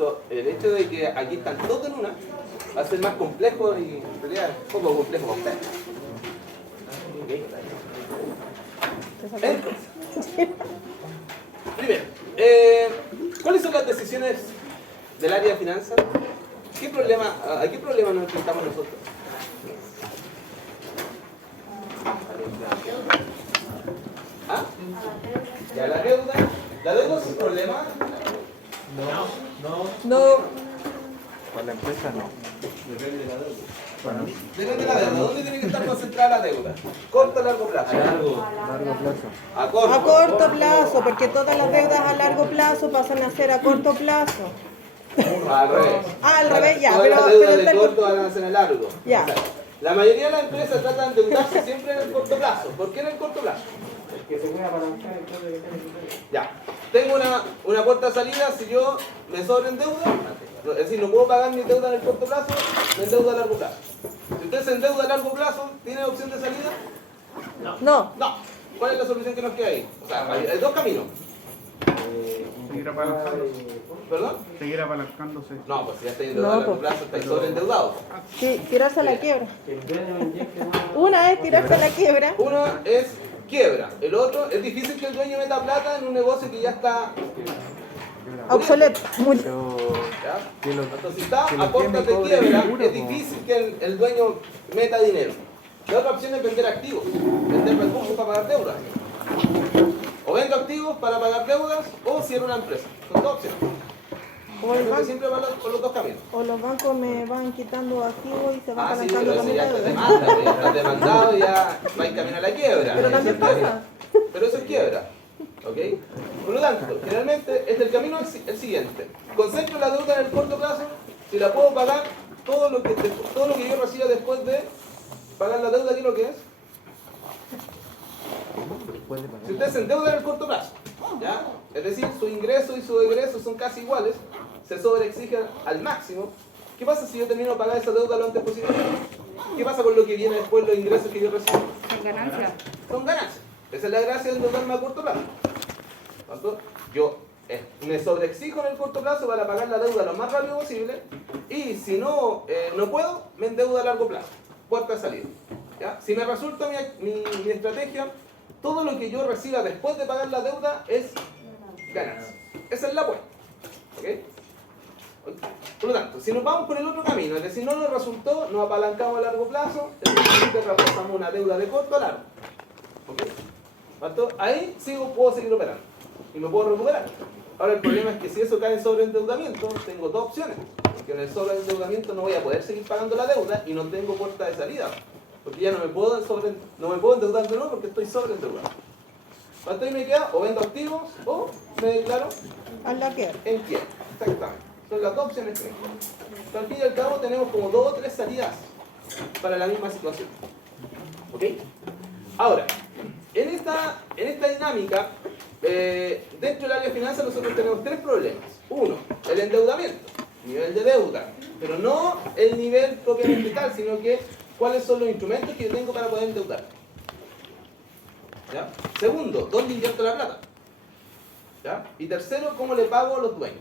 tanto, el hecho de que aquí están todos en una va a ser más complejo y en realidad es un poco complejo complejo. ¿Okay? Entonces, primero, ¿cuáles son las decisiones del área de finanzas? ¿A qué problema nos enfrentamos nosotros? ¿Ah? ¿Ya la deuda? ¿La deuda es un problema? No. Para la empresa no. Depende de la deuda. Depende de la deuda. ¿Dónde tiene que estar concentrada la deuda? ¿Corto o largo plazo? Largo plazo. A corto. A corto plazo, porque todas las deudas a largo plazo pasan a ser a corto plazo. Al revés. Al revés, ya, Todas las pero deudas de está el corto van a ser a largo. Ya. O sea, la mayoría de las empresas tratan de endeudarse siempre en el corto plazo. ¿Por qué en el corto plazo? Que se puede apalancar el cambio de Ya. Tengo una puerta de salida. Si yo me sobreendeudo, es decir, no puedo pagar mi deuda en el corto plazo, me endeudo a largo plazo. Si usted se endeuda a largo plazo, ¿tiene opción de salida? No. No. ¿Cuál es la solución que nos queda ahí? O sea, hay dos caminos. Seguir apalancándose. ¿Perdón? Seguir apalancándose. No, pues si ya está endeudado a No, largo pues. plazo, está sobreendeudado. Sí, tirarse a la quiebra. Que el dueño inyecte más. Una es tirarse a la quiebra. Uno es quiebra, el otro es difícil que el dueño meta plata en un negocio que ya está. Obsoleto. Muy- ¿Ya? Que lo- Entonces, si está que lo a puertas queme de cobre quiebra, seguro, es po. difícil que el dueño meta dinero. La otra opción es vender activos, vender recursos para pagar deudas. O vendo activos para pagar deudas o cierro una empresa. Son dos opciones. O, el Yo creo que banco, siempre van por los dos caminos. o los bancos me van quitando activos y se van Ah, sí, apalancando pero con eso mi ya te deuda. demanda, pues, ya estás demandado, ya va en camino a la quiebra. Pero Eso también es quiebra. pasa. Pero eso es quiebra. ¿Ok? Por lo tanto, generalmente el camino es el siguiente. Concentro la deuda en el corto plazo, si la puedo pagar, todo lo que yo reciba después de pagar la deuda, ¿qué es lo que es? Puede pagar. Si usted se endeuda en el corto plazo, ¿ya? Es decir, su ingreso y su egreso son casi iguales, se sobreexige al máximo. ¿Qué pasa si yo termino de pagar esa deuda lo antes posible? ¿Qué pasa con lo que viene después, los ingresos que yo recibo? Son ganancias. Son ganancias. Esa es la gracia de endeudarme a corto plazo. Por tanto, yo me sobreexijo en el corto plazo para pagar la deuda lo más rápido posible y si no, no puedo, me endeudo a largo plazo. Puerta de salida. ¿Ya? Si me resulta mi estrategia, todo lo que yo reciba después de pagar la deuda es ganancia. Esa es la apuesta. ¿Ok? Por lo tanto, si nos vamos por el otro camino, es decir, no nos resultó, nos apalancamos a largo plazo, es decir, que traspasamos una deuda de corto a largo. ¿Ok? ¿Cuánto? Ahí puedo seguir operando y me puedo recuperar. Ahora el problema es que si eso cae en sobreendeudamiento, tengo dos opciones. Porque en el sobreendeudamiento no voy a poder seguir pagando la deuda y no tengo puerta de salida. Porque ya no me puedo endeudar de nuevo porque estoy sobreendeudado. ¿Cuánto ahí me queda? O vendo activos o me declaro A la quiebra. en quiebra. Exactamente. Son las dos opciones que tengo. Pero al fin y al cabo tenemos como 2 o 3 salidas para la misma situación. ¿Ok? Ahora, en esta dinámica, dentro del área de finanzas nosotros tenemos 3 problemas. Uno, el endeudamiento, nivel de deuda, pero no el nivel propiamente tal, sino que cuáles son los instrumentos que yo tengo para poder endeudar. ¿Ya? Segundo, ¿dónde invierto la plata? ¿Ya? Y tercero, ¿cómo le pago a los dueños?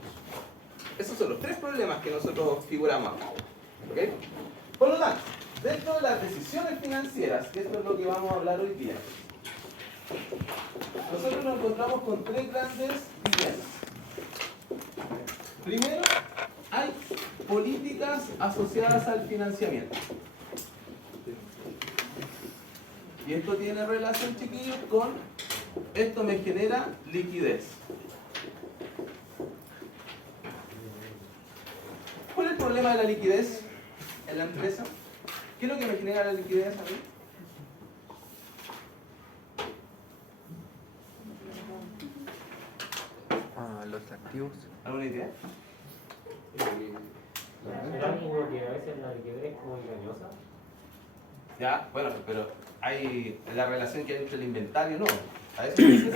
Esos son los 3 problemas que nosotros figuramos acá. ¿Ok? Por lo tanto, dentro de las decisiones financieras, que esto es lo que vamos a hablar hoy día, nosotros nos encontramos con 3 grandes dilemas. Primero, hay políticas asociadas al financiamiento. Y esto tiene relación, chiquillos, con esto me genera liquidez. ¿Cuál es el problema de la liquidez en la empresa? ¿Qué es lo que me genera la liquidez a mí? Los activos. ¿Alguna idea? ¿Será como que a veces la liquidez es como engañosa? Ya, bueno, pero hay la relación que hay entre el inventario, ¿no? ¿A eso me dices?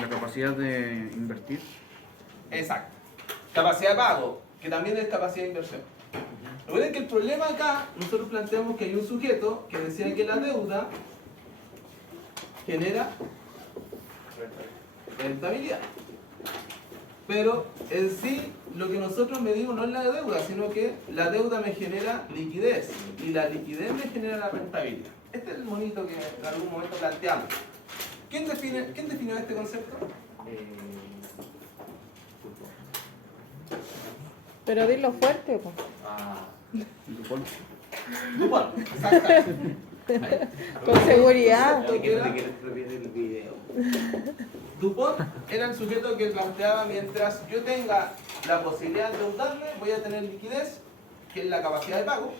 La capacidad de invertir. Exacto. Capacidad de pago, que también es capacidad de inversión. Recuerden que el problema acá, nosotros planteamos que hay un sujeto que decía que la deuda genera rentabilidad. Pero en sí, lo que nosotros medimos no es la deuda, sino que la deuda me genera liquidez y la liquidez me genera la rentabilidad. Este es el monito que en algún momento planteamos. ¿Quién definió este concepto? Pero dilo fuerte, po. Dupont. Dupont, exactamente. Con seguridad. Dupont era el sujeto que planteaba: mientras yo tenga la posibilidad de endeudarme, voy a tener liquidez, que es la capacidad de pago.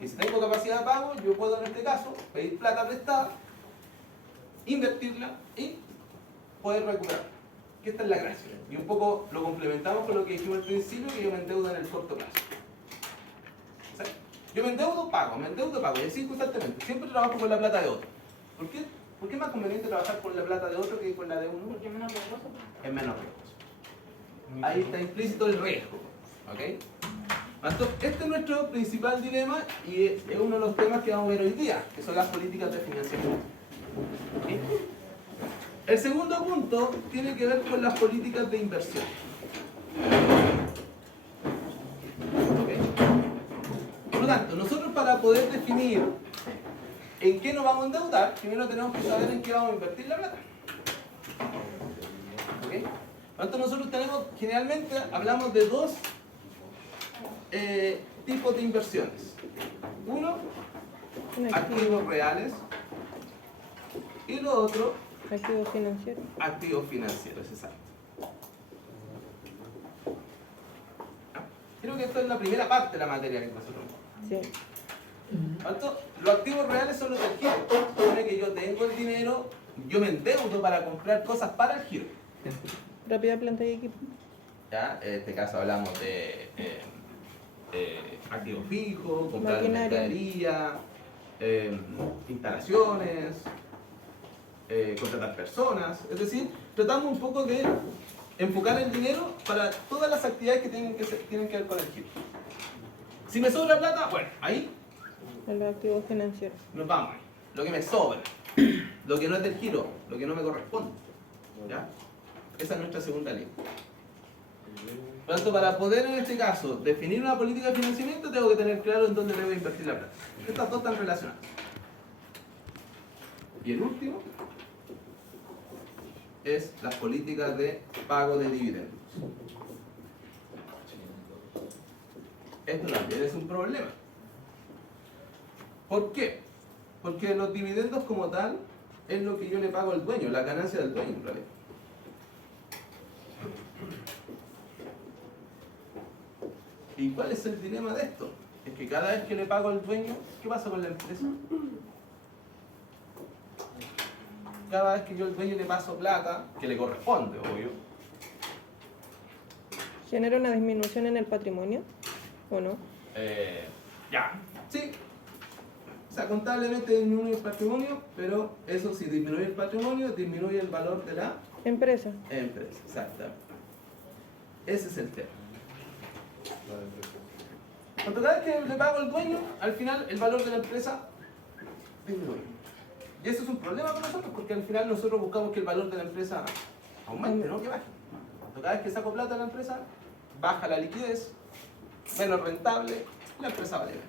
Y si tengo capacidad de pago, yo puedo en este caso pedir plata prestada, invertirla y poder recuperarla. Que esta es la gracia. Y un poco lo complementamos con lo que dijimos al principio, que yo me endeudo en el corto plazo. ¿Sí? Yo me endeudo, pago, y así constantemente. Siempre trabajo con la plata de otro. ¿Por qué? ¿Por qué es más conveniente trabajar con la plata de otro que con la de uno? Porque es menos riesgoso. Es menos riesgoso. Ahí está implícito el riesgo. ¿Ok? Entonces, este es nuestro principal dilema y es uno de los temas que vamos a ver hoy día, que son las políticas de financiamiento. ¿Ok? El segundo punto tiene que ver con las políticas de inversión. ¿Ok? Por lo tanto, nosotros para poder definir en qué nos vamos a endeudar, primero tenemos que saber en qué vamos a invertir la plata. ¿Ok? Entonces nosotros tenemos, generalmente hablamos de dos tipos de inversiones. Uno, activos reales, y lo otro, Activos financieros. activos financieros, exacto. Creo que esto es la primera parte de la materia que nosotros vemos. Sí. Entonces, los activos reales son los del giro. Supone que yo tengo el dinero, yo me endeudo para comprar cosas para el giro. Rápida planta y equipo. ¿Ya? En este caso hablamos de activos fijos, comprar Maquinaria. mercadería, instalaciones, contratar personas. Es decir, tratamos un poco de enfocar el dinero para todas las actividades que tienen que ver con el giro. Si me sobra plata, bueno, ahí En los activos financieros. nos vamos. Lo que me sobra, lo que no es del giro, lo que no me corresponde. ¿Ya? Esa es nuestra segunda línea. Por lo tanto, para poder en este caso definir una política de financiamiento, tengo que tener claro en dónde debo invertir la plata. Estas dos están relacionadas. Y el último es las políticas de pago de dividendos. Esto también es un problema. ¿Por qué? Porque los dividendos como tal es lo que yo le pago al dueño, la ganancia del dueño en realidad. ¿Y cuál es el dilema de esto? Es que cada vez que le pago al dueño, ¿qué pasa con la empresa? Cada vez que yo al dueño le paso plata, que le corresponde, obvio, ¿Genera una disminución en el patrimonio o no? ya, sí. O sea, contablemente disminuye el patrimonio, pero eso si disminuye el patrimonio, disminuye el valor de la Empresa. empresa. Exactamente. Ese es el tema. Cuando cada vez que le pago al dueño, al final el valor de la empresa disminuye. Y eso es un problema para nosotros, porque al final nosotros buscamos que el valor de la empresa aumente, no que baje. Cuando cada vez que saco plata de la empresa, baja la liquidez, menos rentable, y la empresa vale menos.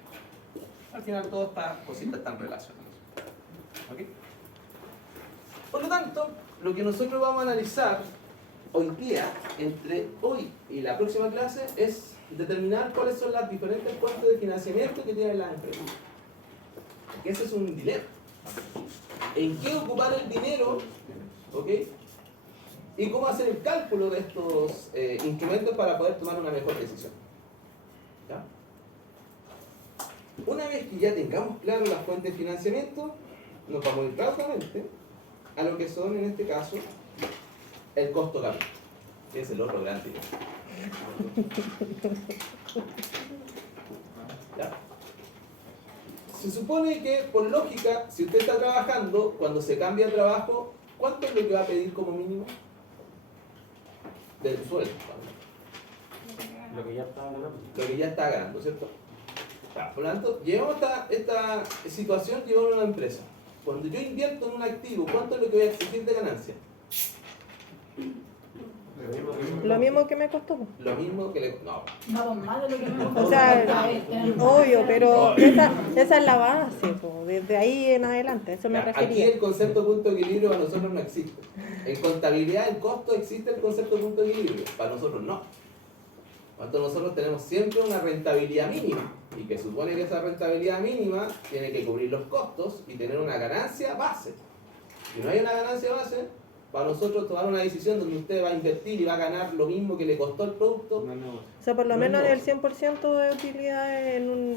Al final todas estas cositas están relacionadas. ¿Ok? Por lo tanto, lo que nosotros vamos a analizar hoy día, entre hoy y la próxima clase, es determinar cuáles son las diferentes fuentes de financiamiento que tienen las empresas. Porque ese es un dilema. ¿En qué ocupar el dinero? ¿Ok? Y cómo hacer el cálculo de estos instrumentos para poder tomar una mejor decisión. ¿Ya? Una vez que ya tengamos claro las fuentes de financiamiento, nos vamos a ir rápidamente a lo que son, en este caso, el costo capital, que es el otro gran dilema. ¿Ya? Se supone que, por lógica, si usted está trabajando, cuando se cambia de trabajo, ¿cuánto es lo que va a pedir como mínimo? Del sueldo. Lo que ya está ganando. Lo que ya está ganando, ¿cierto? Ya, por lo tanto, llevamos esta situación, llevamos a una empresa. Cuando yo invierto en un activo, ¿cuánto es lo que voy a exigir de ganancia? Lo mismo que me costó. Lo mismo que le... No. Vamos más de lo que me O sea, obvio, pero esa es la base, po, desde ahí en adelante, eso me Ya, aquí refería. el concepto punto de equilibrio para nosotros no existe. En contabilidad, en costo, existe el concepto punto de equilibrio. Para nosotros no. Cuando nosotros tenemos siempre una rentabilidad mínima, y que supone que esa rentabilidad mínima tiene que cubrir los costos y tener una ganancia base. Si no hay una ganancia base, para nosotros tomar una decisión donde usted va a invertir y va a ganar lo mismo que le costó el producto, O sea, por lo no menos es el 100% de utilidad en un...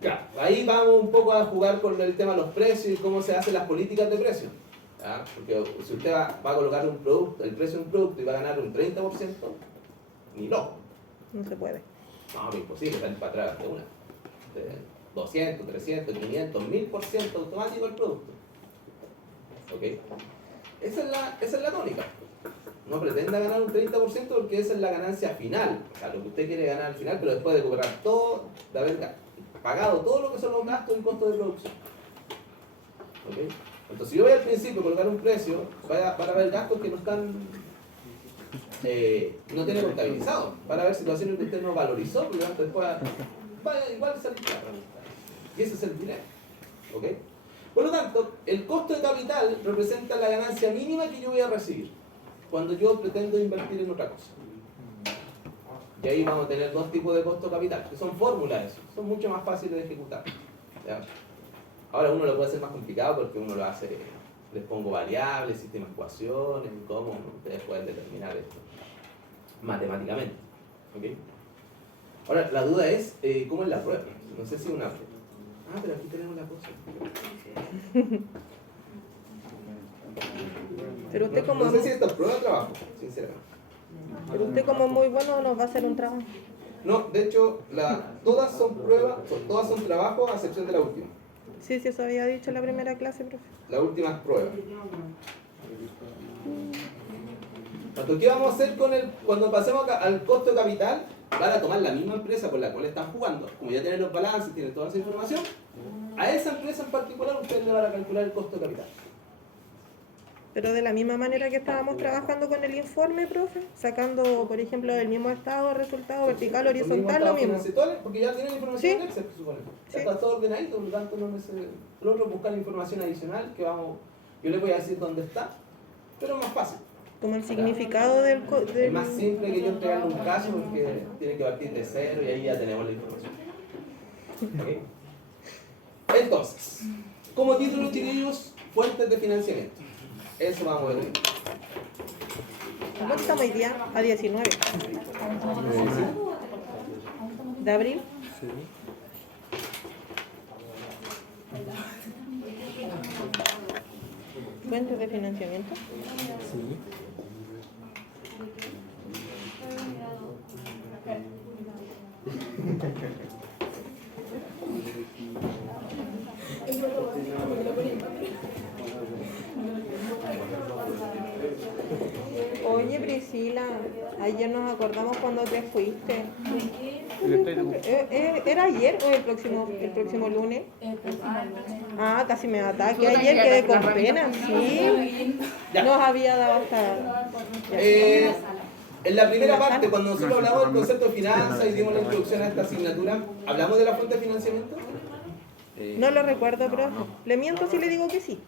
claro, ahí vamos un poco a jugar con el tema de los precios y cómo se hacen las políticas de precios. ¿Ya? Porque si usted va a colocar un producto, el precio de un producto y va a ganar un 30%, ni loco. No se puede. No, es imposible salir para atrás de una. De 200, 300, 500, 1000% automático el producto. ¿Ok? Esa es la tónica. No pretenda ganar un 30% porque esa es la ganancia final. O sea, lo que usted quiere ganar al final, pero después de cobrar todo, de haber pagado todo lo que son los gastos y costos de producción. ¿Ok? Entonces, si yo voy al principio a colocar un precio, para ver gastos que no están... no tiene contabilizado, para ver situaciones que usted no valorizó, porque después va igual salir claro. Y ese es el dinero. ¿Ok? Por lo tanto, el costo de capital representa la ganancia mínima que yo voy a recibir cuando yo pretendo invertir en otra cosa. Y ahí vamos a tener dos tipos de costo de capital, que son fórmulas eso, son mucho más fáciles de ejecutar. ¿Ya? Ahora uno lo puede hacer más complicado porque uno lo hace, les pongo variables, sistemas de ecuaciones, cómo ustedes pueden determinar esto matemáticamente. ¿Ok? Ahora, la duda es, ¿cómo es la prueba? No sé si una... Ah, pero aquí tenemos la cosa. Pero usted No, como... no sé si esto es prueba o trabajo, sinceramente. Pero usted como muy bueno nos va a hacer un trabajo. No, de hecho, todas son pruebas, todas son trabajos a excepción de la última. Sí, eso había dicho en la primera clase, profe. La última es prueba. Entonces, ¿qué vamos a hacer cuando pasemos al costo de capital? Van a tomar la misma empresa por la cual están jugando. Como ya tienen los balances, tienen toda esa información, a esa empresa en particular ustedes le van a calcular el costo de capital. Pero de la misma manera que estábamos trabajando con el informe, profe, sacando, por ejemplo, el mismo estado, resultado vertical, horizontal, lo mismo. Porque ya tienen información en Excel, se supone. Ya está todo ordenadito, por lo tanto no necesita. Lo otro es buscar información adicional que yo les voy a decir dónde está, pero es más fácil. Como el significado del... Es más simple que yo entregarle un caso porque tiene que partir de cero y ahí ya tenemos la información. ¿Ok? Entonces, como título, chiquillos, fuentes de financiamiento. Eso vamos a ver. ¿Cómo estamos hoy día? A 19 de abril. ¿Fuentes de financiamiento? Oye, Priscila, ayer nos acordamos cuando te fuiste. ¿Era ayer o el próximo lunes? Ah, casi me ataque. Ayer quedé con pena, sí. Nos había dado hasta... En la primera parte, cuando nosotros hablamos del concepto de finanzas y dimos la introducción a esta asignatura, ¿hablamos de la fuente de financiamiento? No lo recuerdo, pero le miento si le digo que sí.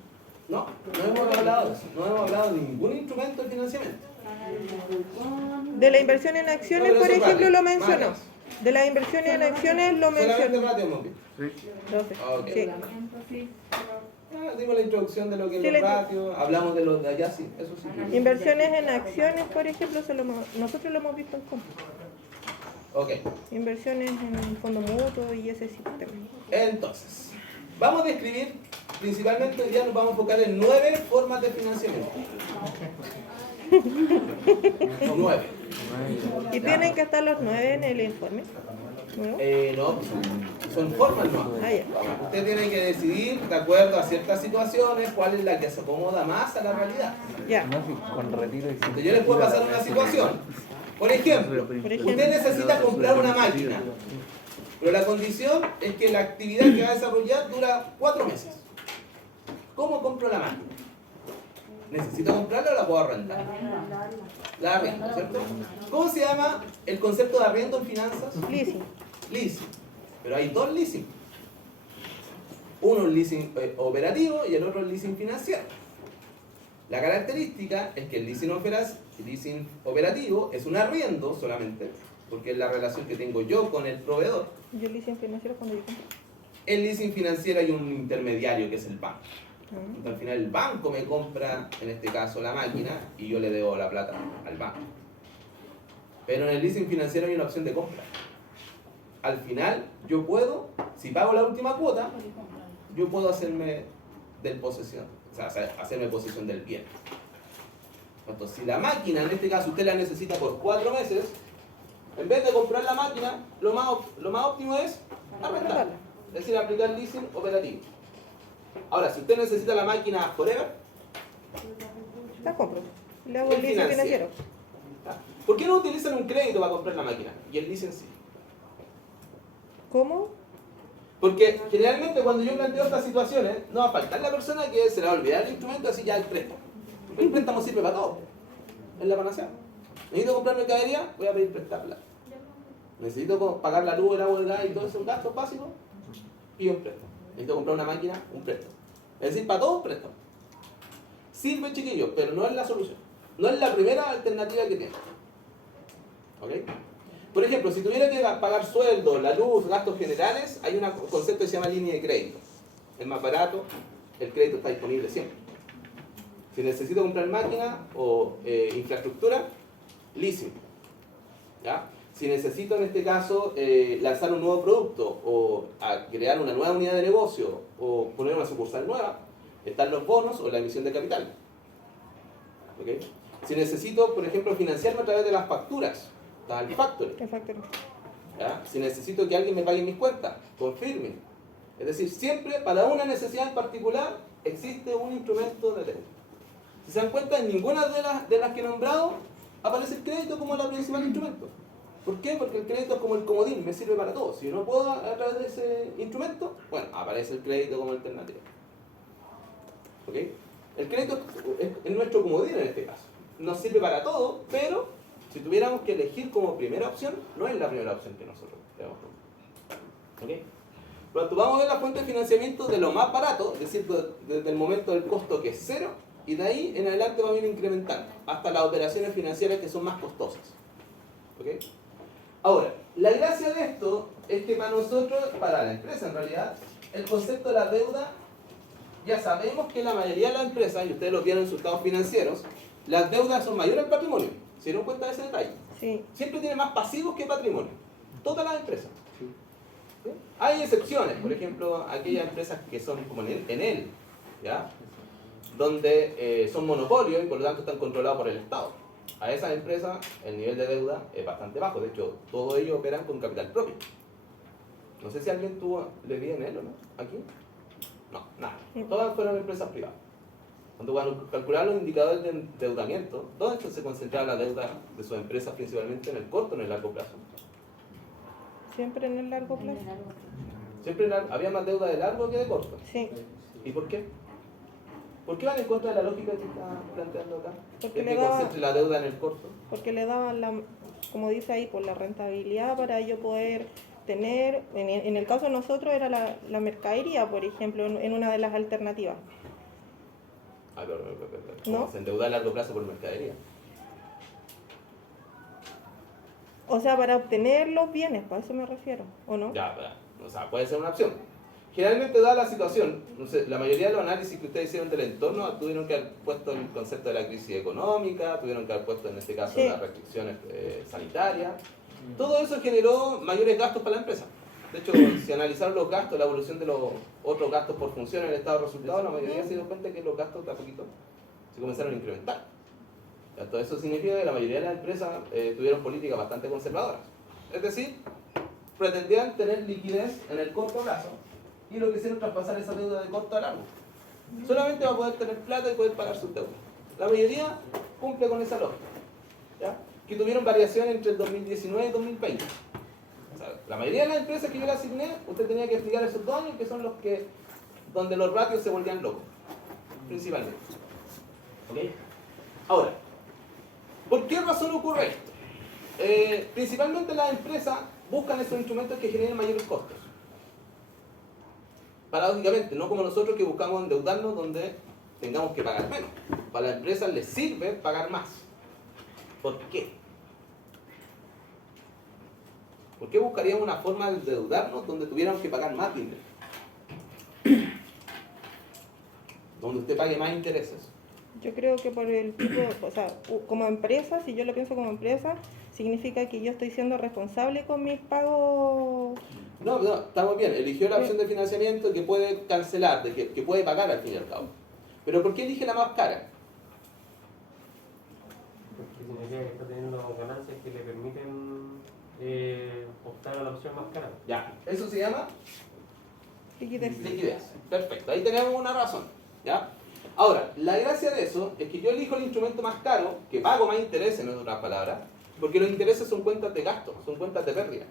No, no hemos hablado de eso. No hemos hablado de ningún instrumento de financiamiento. De la inversión en acciones, No, pero por eso ejemplo, vale, lo mencionó. vale. De la inversión en acciones lo Solamente mencionó. ratio hemos visto. Entonces, Ok. sí. Dimos la introducción de lo que es Sí, los ratios, hablamos de los de allá, sí, eso sí. Inversiones en acciones, por ejemplo, nosotros lo hemos visto en compra. Ok, Inversiones en fondo mutuo y ese sistema. entonces, vamos a describir, principalmente hoy día nos vamos a enfocar en 9 formas de financiamiento. 9. ¿Y tienen que estar los 9 en el informe? ¿No? No, son formas no. Ah, ya. Usted tiene que decidir, de acuerdo a ciertas situaciones, cuál es la que se acomoda más a la realidad. Ya. Con retiro y Entonces, yo les puedo pasar una situación. Por ejemplo, usted necesita comprar una máquina, pero la condición es que la actividad que va a desarrollar dura 4 meses. ¿Cómo compro la máquina? ¿Necesito comprarla o la puedo arrendar? La arriendo, ¿cierto? ¿Cómo se llama el concepto de arriendo en finanzas? Leasing. Leasing. Pero hay dos leasing. Uno es leasing operativo y el otro es leasing financiero. La característica es que el leasing operativo es un arriendo solamente, porque es la relación que tengo yo con el proveedor. Yo el leasing financiero cuando yo compré. El leasing financiero hay un intermediario que es el banco. Entonces, al final el banco me compra, en este caso, la máquina y yo le debo la plata al banco. Pero en el leasing financiero hay una opción de compra. Al final, yo puedo, si pago la última cuota, yo puedo hacerme posesión del bien. Entonces, si la máquina, en este caso, usted la necesita por 4 meses, en vez de comprar la máquina, lo más óptimo es arrendarla. Es decir, aplicar leasing operativo. Ahora, si usted necesita la máquina forever, La compro. Le hago el leasing financiero. ¿por qué no utilizan un crédito para comprar la máquina? Y el leasing sí. ¿Cómo? Porque generalmente cuando yo planteo estas situaciones, no va a faltar la persona que se le va a olvidar el instrumento, así ya el préstamo. El préstamo sirve para todo. Es la panacea. Necesito comprar mercadería, voy a pedir prestarla. Necesito pagar la luz, el agua, el gas y todos esos gastos básicos, pido un préstamo. Necesito comprar una máquina, un préstamo. Es decir, para todo un préstamo. Sirve, chiquillos, pero no es la solución. No es la primera alternativa que tiene. ¿Ok? Por ejemplo, si tuviera que pagar sueldo, la luz, gastos generales, hay un concepto que se llama línea de crédito. Es más barato, el crédito está disponible siempre. Si necesito comprar máquina o infraestructura, leasing. ¿Ya? Si necesito en este caso lanzar un nuevo producto o crear una nueva unidad de negocio o poner una sucursal nueva, están los bonos o la emisión de capital. ¿Okay? Si necesito, por ejemplo, financiarme a través de las facturas, está el factoring. ¿Ya? Si necesito que alguien me pague mis cuentas, confirming. Es decir, siempre para una necesidad en particular existe un instrumento de deuda. Si se dan cuenta, en ninguna de las que he nombrado aparece el crédito como el principal instrumento. ¿Por qué? Porque el crédito es como el comodín, me sirve para todo. Si yo no puedo a través de ese instrumento, bueno, aparece el crédito como alternativa. ¿Ok? El crédito es nuestro comodín en este caso. Nos sirve para todo, pero si tuviéramos que elegir como primera opción, no es la primera opción que nosotros tenemos. ¿Ok? Por lo tanto, vamos a ver la fuente de financiamiento de lo más barato, es decir, desde el momento del costo que es 0, y de ahí en adelante vamos a ir incrementando, hasta las operaciones financieras que son más costosas. ¿Ok? Ahora, la gracia de esto es que para nosotros, para la empresa en realidad, el concepto de la deuda, ya sabemos que la mayoría de las empresas, y ustedes lo vieron en sus estados financieros, las deudas son mayores al patrimonio. ¿Se dieron cuenta de ese detalle? Sí. Siempre tiene más pasivos que patrimonio. Todas las empresas. ¿Sí? Hay excepciones, por ejemplo, aquellas empresas que son como en él, ¿ya? Donde son monopolios y por lo tanto están controlados por el Estado. A esas empresas el nivel de deuda es bastante bajo. De hecho, todos ellos operan con capital propio. No sé si alguien le vi en él o no, aquí. No, nada. Todas fueron empresas privadas. Cuando calculaban los indicadores de endeudamiento, ¿dónde se concentraba la deuda de sus empresas principalmente? ¿En el corto o en el largo plazo? Siempre en el largo plazo. Siempre había más deuda de largo que de corto. Sí. ¿Y por qué? ¿Por qué van en contra de la lógica que está planteando acá? Porque ¿Es le que daba- concentre la deuda en el corto? Porque le daban, como dice ahí, por la rentabilidad para yo poder tener, en el caso de nosotros era la mercadería, por ejemplo, en una de las alternativas. Pero, ¿No? se endeuda a largo plazo por mercadería. O sea, para obtener los bienes, para eso me refiero, ¿o no? Ya, o sea, puede ser una opción. Generalmente, dada la situación, no sé, la mayoría de los análisis que ustedes hicieron del entorno tuvieron que haber puesto el concepto de la crisis económica, tuvieron que haber puesto en este caso Sí. las restricciones sanitarias. Todo eso generó mayores gastos para la empresa. De hecho, si analizaron los gastos, la evolución de los otros gastos por función en el estado de resultados, la mayoría se dio cuenta que los gastos de a poquito se comenzaron a incrementar. Todo eso significa que la mayoría de las empresas tuvieron políticas bastante conservadoras. Es decir, pretendían tener liquidez en el corto plazo y lo que hicieron traspasar esa deuda de corto a largo. Solamente va a poder tener plata y poder pagar sus deudas. La mayoría cumple con esa lógica, ¿ya? Que tuvieron variación entre el 2019 y 2020. O sea, la mayoría de las empresas que yo le asigné, usted tenía que explicar esos 2 años que son los que donde los ratios se volvían locos, principalmente. ¿Ok? Ahora, ¿por qué razón ocurre esto? Principalmente las empresas buscan esos instrumentos que generen mayores costos. Paradójicamente, no como nosotros que buscamos endeudarnos donde tengamos que pagar menos. Para las empresas les sirve pagar más. ¿Por qué? ¿Por qué buscaríamos una forma de endeudarnos donde tuviéramos que pagar más dinero? Donde usted pague más intereses. Yo creo que por el tipo, o sea, como empresa, si yo lo pienso como empresa, significa que yo estoy siendo responsable con mis pagos. No, estamos bien. Eligió la opción de financiamiento que puede cancelar, que puede pagar al fin y al cabo. Pero ¿por qué elige la más cara? Porque significa que está teniendo ganancias que le permiten optar a la opción más cara. Ya, eso se llama Liquidez. liquidez. Perfecto, ahí tenemos una razón. ¿Ya? Ahora, la gracia de eso es que yo elijo el instrumento más caro, que pago más intereses, en otras palabras, porque los intereses son cuentas de gasto, son cuentas de pérdida.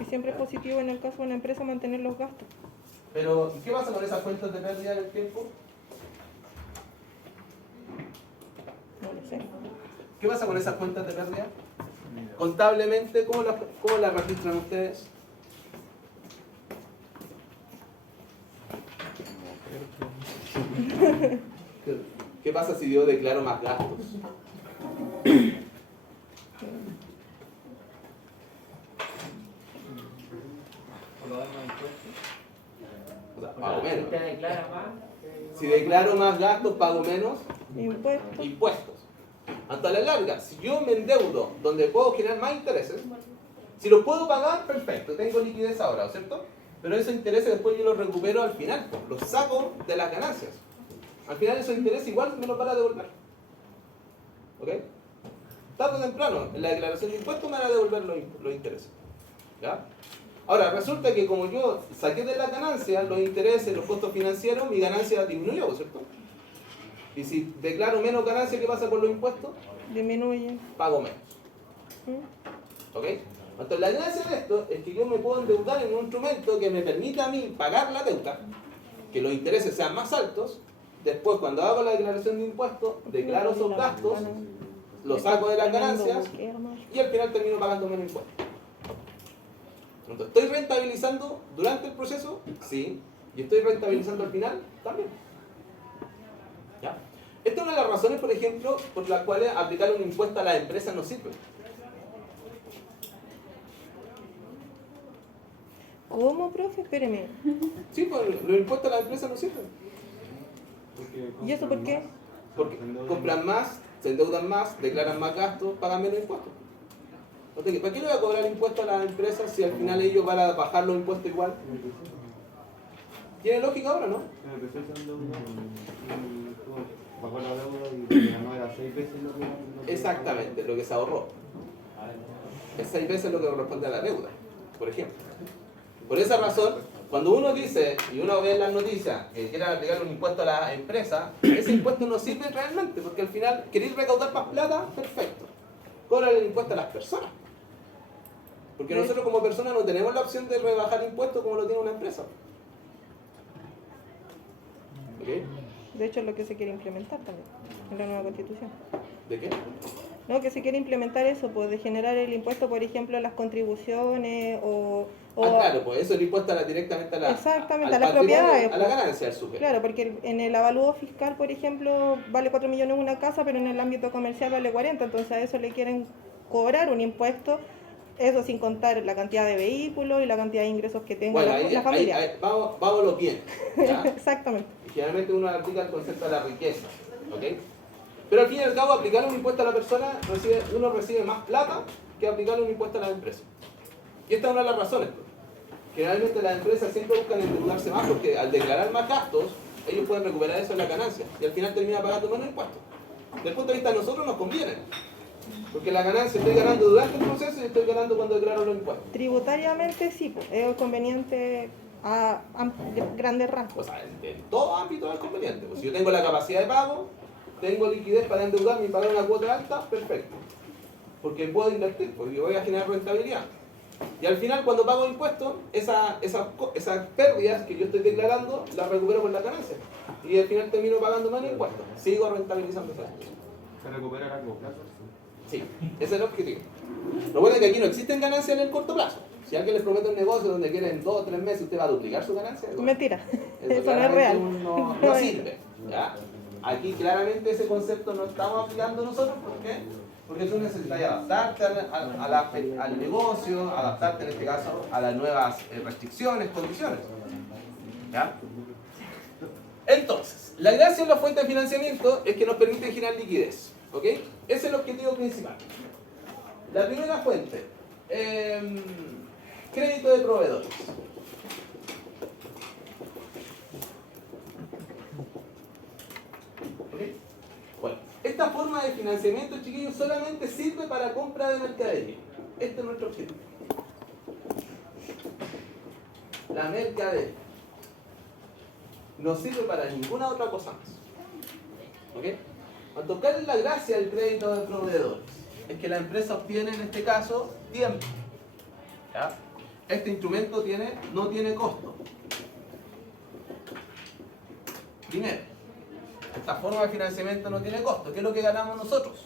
Y siempre es positivo en el caso de una empresa mantener los gastos. Pero, ¿qué pasa con esas cuentas de pérdida en el tiempo? No lo sé. ¿Qué pasa con esas cuentas de pérdida? Contablemente, ¿cómo las registran ustedes? ¿Qué pasa si yo declaro más gastos? O sea, pago menos. Si declaro más gastos, pago menos Impuestos. impuestos. Hasta la larga, si yo me endeudo donde puedo generar más intereses, si los puedo pagar, perfecto, tengo liquidez ahora, ¿cierto? Pero esos intereses después yo los recupero al final, los saco de las ganancias. Al final esos intereses igual me los van a devolver. ¿Ok? Tarde o temprano, en la declaración de impuestos me van a devolver los intereses. ¿Ya? Ahora, resulta que como yo saqué de las ganancias los intereses, los costos financieros, mi ganancia disminuyó, ¿cierto? Y si declaro menos ganancia, ¿qué pasa con los impuestos? Disminuye. Pago menos. ¿Ok? Entonces la gracia de esto es que yo me puedo endeudar en un instrumento que me permita a mí pagar la deuda, que los intereses sean más altos, después cuando hago la declaración de impuestos, declaro esos gastos, los saco de las ganancias y al final termino pagando menos impuestos. Entonces, ¿estoy rentabilizando durante el proceso? Sí. ¿Y estoy rentabilizando al final? También. ¿Ya? Esta es una de las razones, por ejemplo, por las cuales aplicar un impuesto a las empresas no sirve. ¿Cómo, profe? Espéreme. Sí, pues los impuestos a las empresas no sirven. ¿Y eso por qué? Porque compran más, se endeudan más, declaran más gastos, pagan menos impuestos. Entonces, ¿para qué le voy a cobrar impuestos a las empresas si al final ellos van a bajar los impuestos igual? ¿Tiene lógica ahora, no? Bajó la deuda y ganó era 6 veces lo que... Exactamente, lo que se ahorró. Es 6 veces lo que corresponde a la deuda, por ejemplo. Por esa razón, cuando uno dice, y uno ve en las noticias, que quiere aplicar un impuesto a la empresa, ese impuesto no sirve realmente, porque al final, queréis recaudar más plata, perfecto. Cobran el impuesto a las personas. Porque nosotros como personas no tenemos la opción de rebajar impuestos como lo tiene una empresa. ¿Ok? De hecho, es lo que se quiere implementar también en la nueva constitución. ¿De qué? No, que se quiere implementar eso, pues de generar el impuesto, por ejemplo, a las contribuciones claro, pues eso es el impuesto directamente a la, exactamente, al a las propiedades. a la ganancia del sujeto. Claro, porque en el avalúo fiscal, por ejemplo, vale 4 millones una casa, pero en el ámbito comercial vale 40, entonces a eso le quieren cobrar un impuesto, eso sin contar la cantidad de vehículos y la cantidad de ingresos que tenga la familia. Vamos a lo bien. ¿Ya? Exactamente. Y generalmente uno aplica el concepto de la riqueza. ¿Ok? Pero al fin y al cabo, aplicar un impuesto a la persona, uno recibe más plata que aplicar un impuesto a las empresas. Y esta es una de las razones. Generalmente las empresas siempre buscan endeudarse más porque al declarar más gastos, ellos pueden recuperar eso en la ganancia y al final termina pagando menos impuestos. Desde el punto de vista de nosotros nos conviene. Porque la ganancia estoy ganando durante el proceso y estoy ganando cuando declaro los impuestos. Tributariamente sí, pues, es conveniente a grandes rasgos. O sea, en todo ámbito es conveniente. Pues si yo tengo la capacidad de pago, tengo liquidez para endeudarme y pagar una cuota alta, perfecto. Porque puedo invertir, porque voy a generar rentabilidad. Y al final, cuando pago impuestos, esas pérdidas que yo estoy declarando, las recupero con la ganancia. Y al final termino pagando menos impuestos. Sigo rentabilizando esa ganancia. Se recupera a largo plazo. Sí, ese es el objetivo. Recuerden que aquí no existen ganancias en el corto plazo. Si alguien les promete un negocio donde quieren 2 o 3 meses, usted va a duplicar su ganancia. Mentira, eso no es claramente real. No sirve. ¿Ya? Aquí claramente ese concepto no estamos aplicando nosotros. ¿Por qué? Porque tú necesitas adaptarte al negocio, adaptarte en este caso a las nuevas restricciones, condiciones. ¿Ya? Entonces, la gracia de la fuente de financiamiento es que nos permite generar liquidez. ¿Ok? Ese es el objetivo principal. La primera fuente, crédito de proveedores. ¿Ok? Bueno, esta forma de financiamiento, chiquillos, solamente sirve para compra de mercadería. Este es nuestro objetivo. La mercadería. No sirve para ninguna otra cosa más. ¿Ok? Al tocar la gracia del crédito de proveedores, es que la empresa obtiene en este caso tiempo. ¿Ya? Este instrumento no tiene costo. Primero, esta forma de financiamiento no tiene costo. ¿Qué es lo que ganamos nosotros?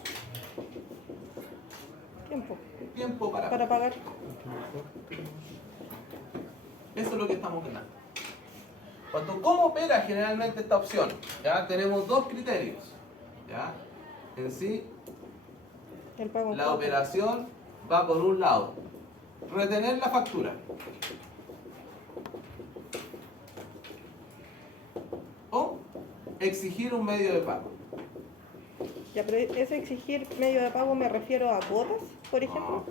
Tiempo Tiempo para pagar. Eso es lo que estamos ganando. ¿Cómo opera generalmente esta opción? ¿Ya? Tenemos dos criterios. ¿Ya? En sí, El pago. la operación va por un lado, retener la factura, o exigir un medio de pago. Ya, pero ese exigir medio de pago me refiero a cuotas, por ejemplo.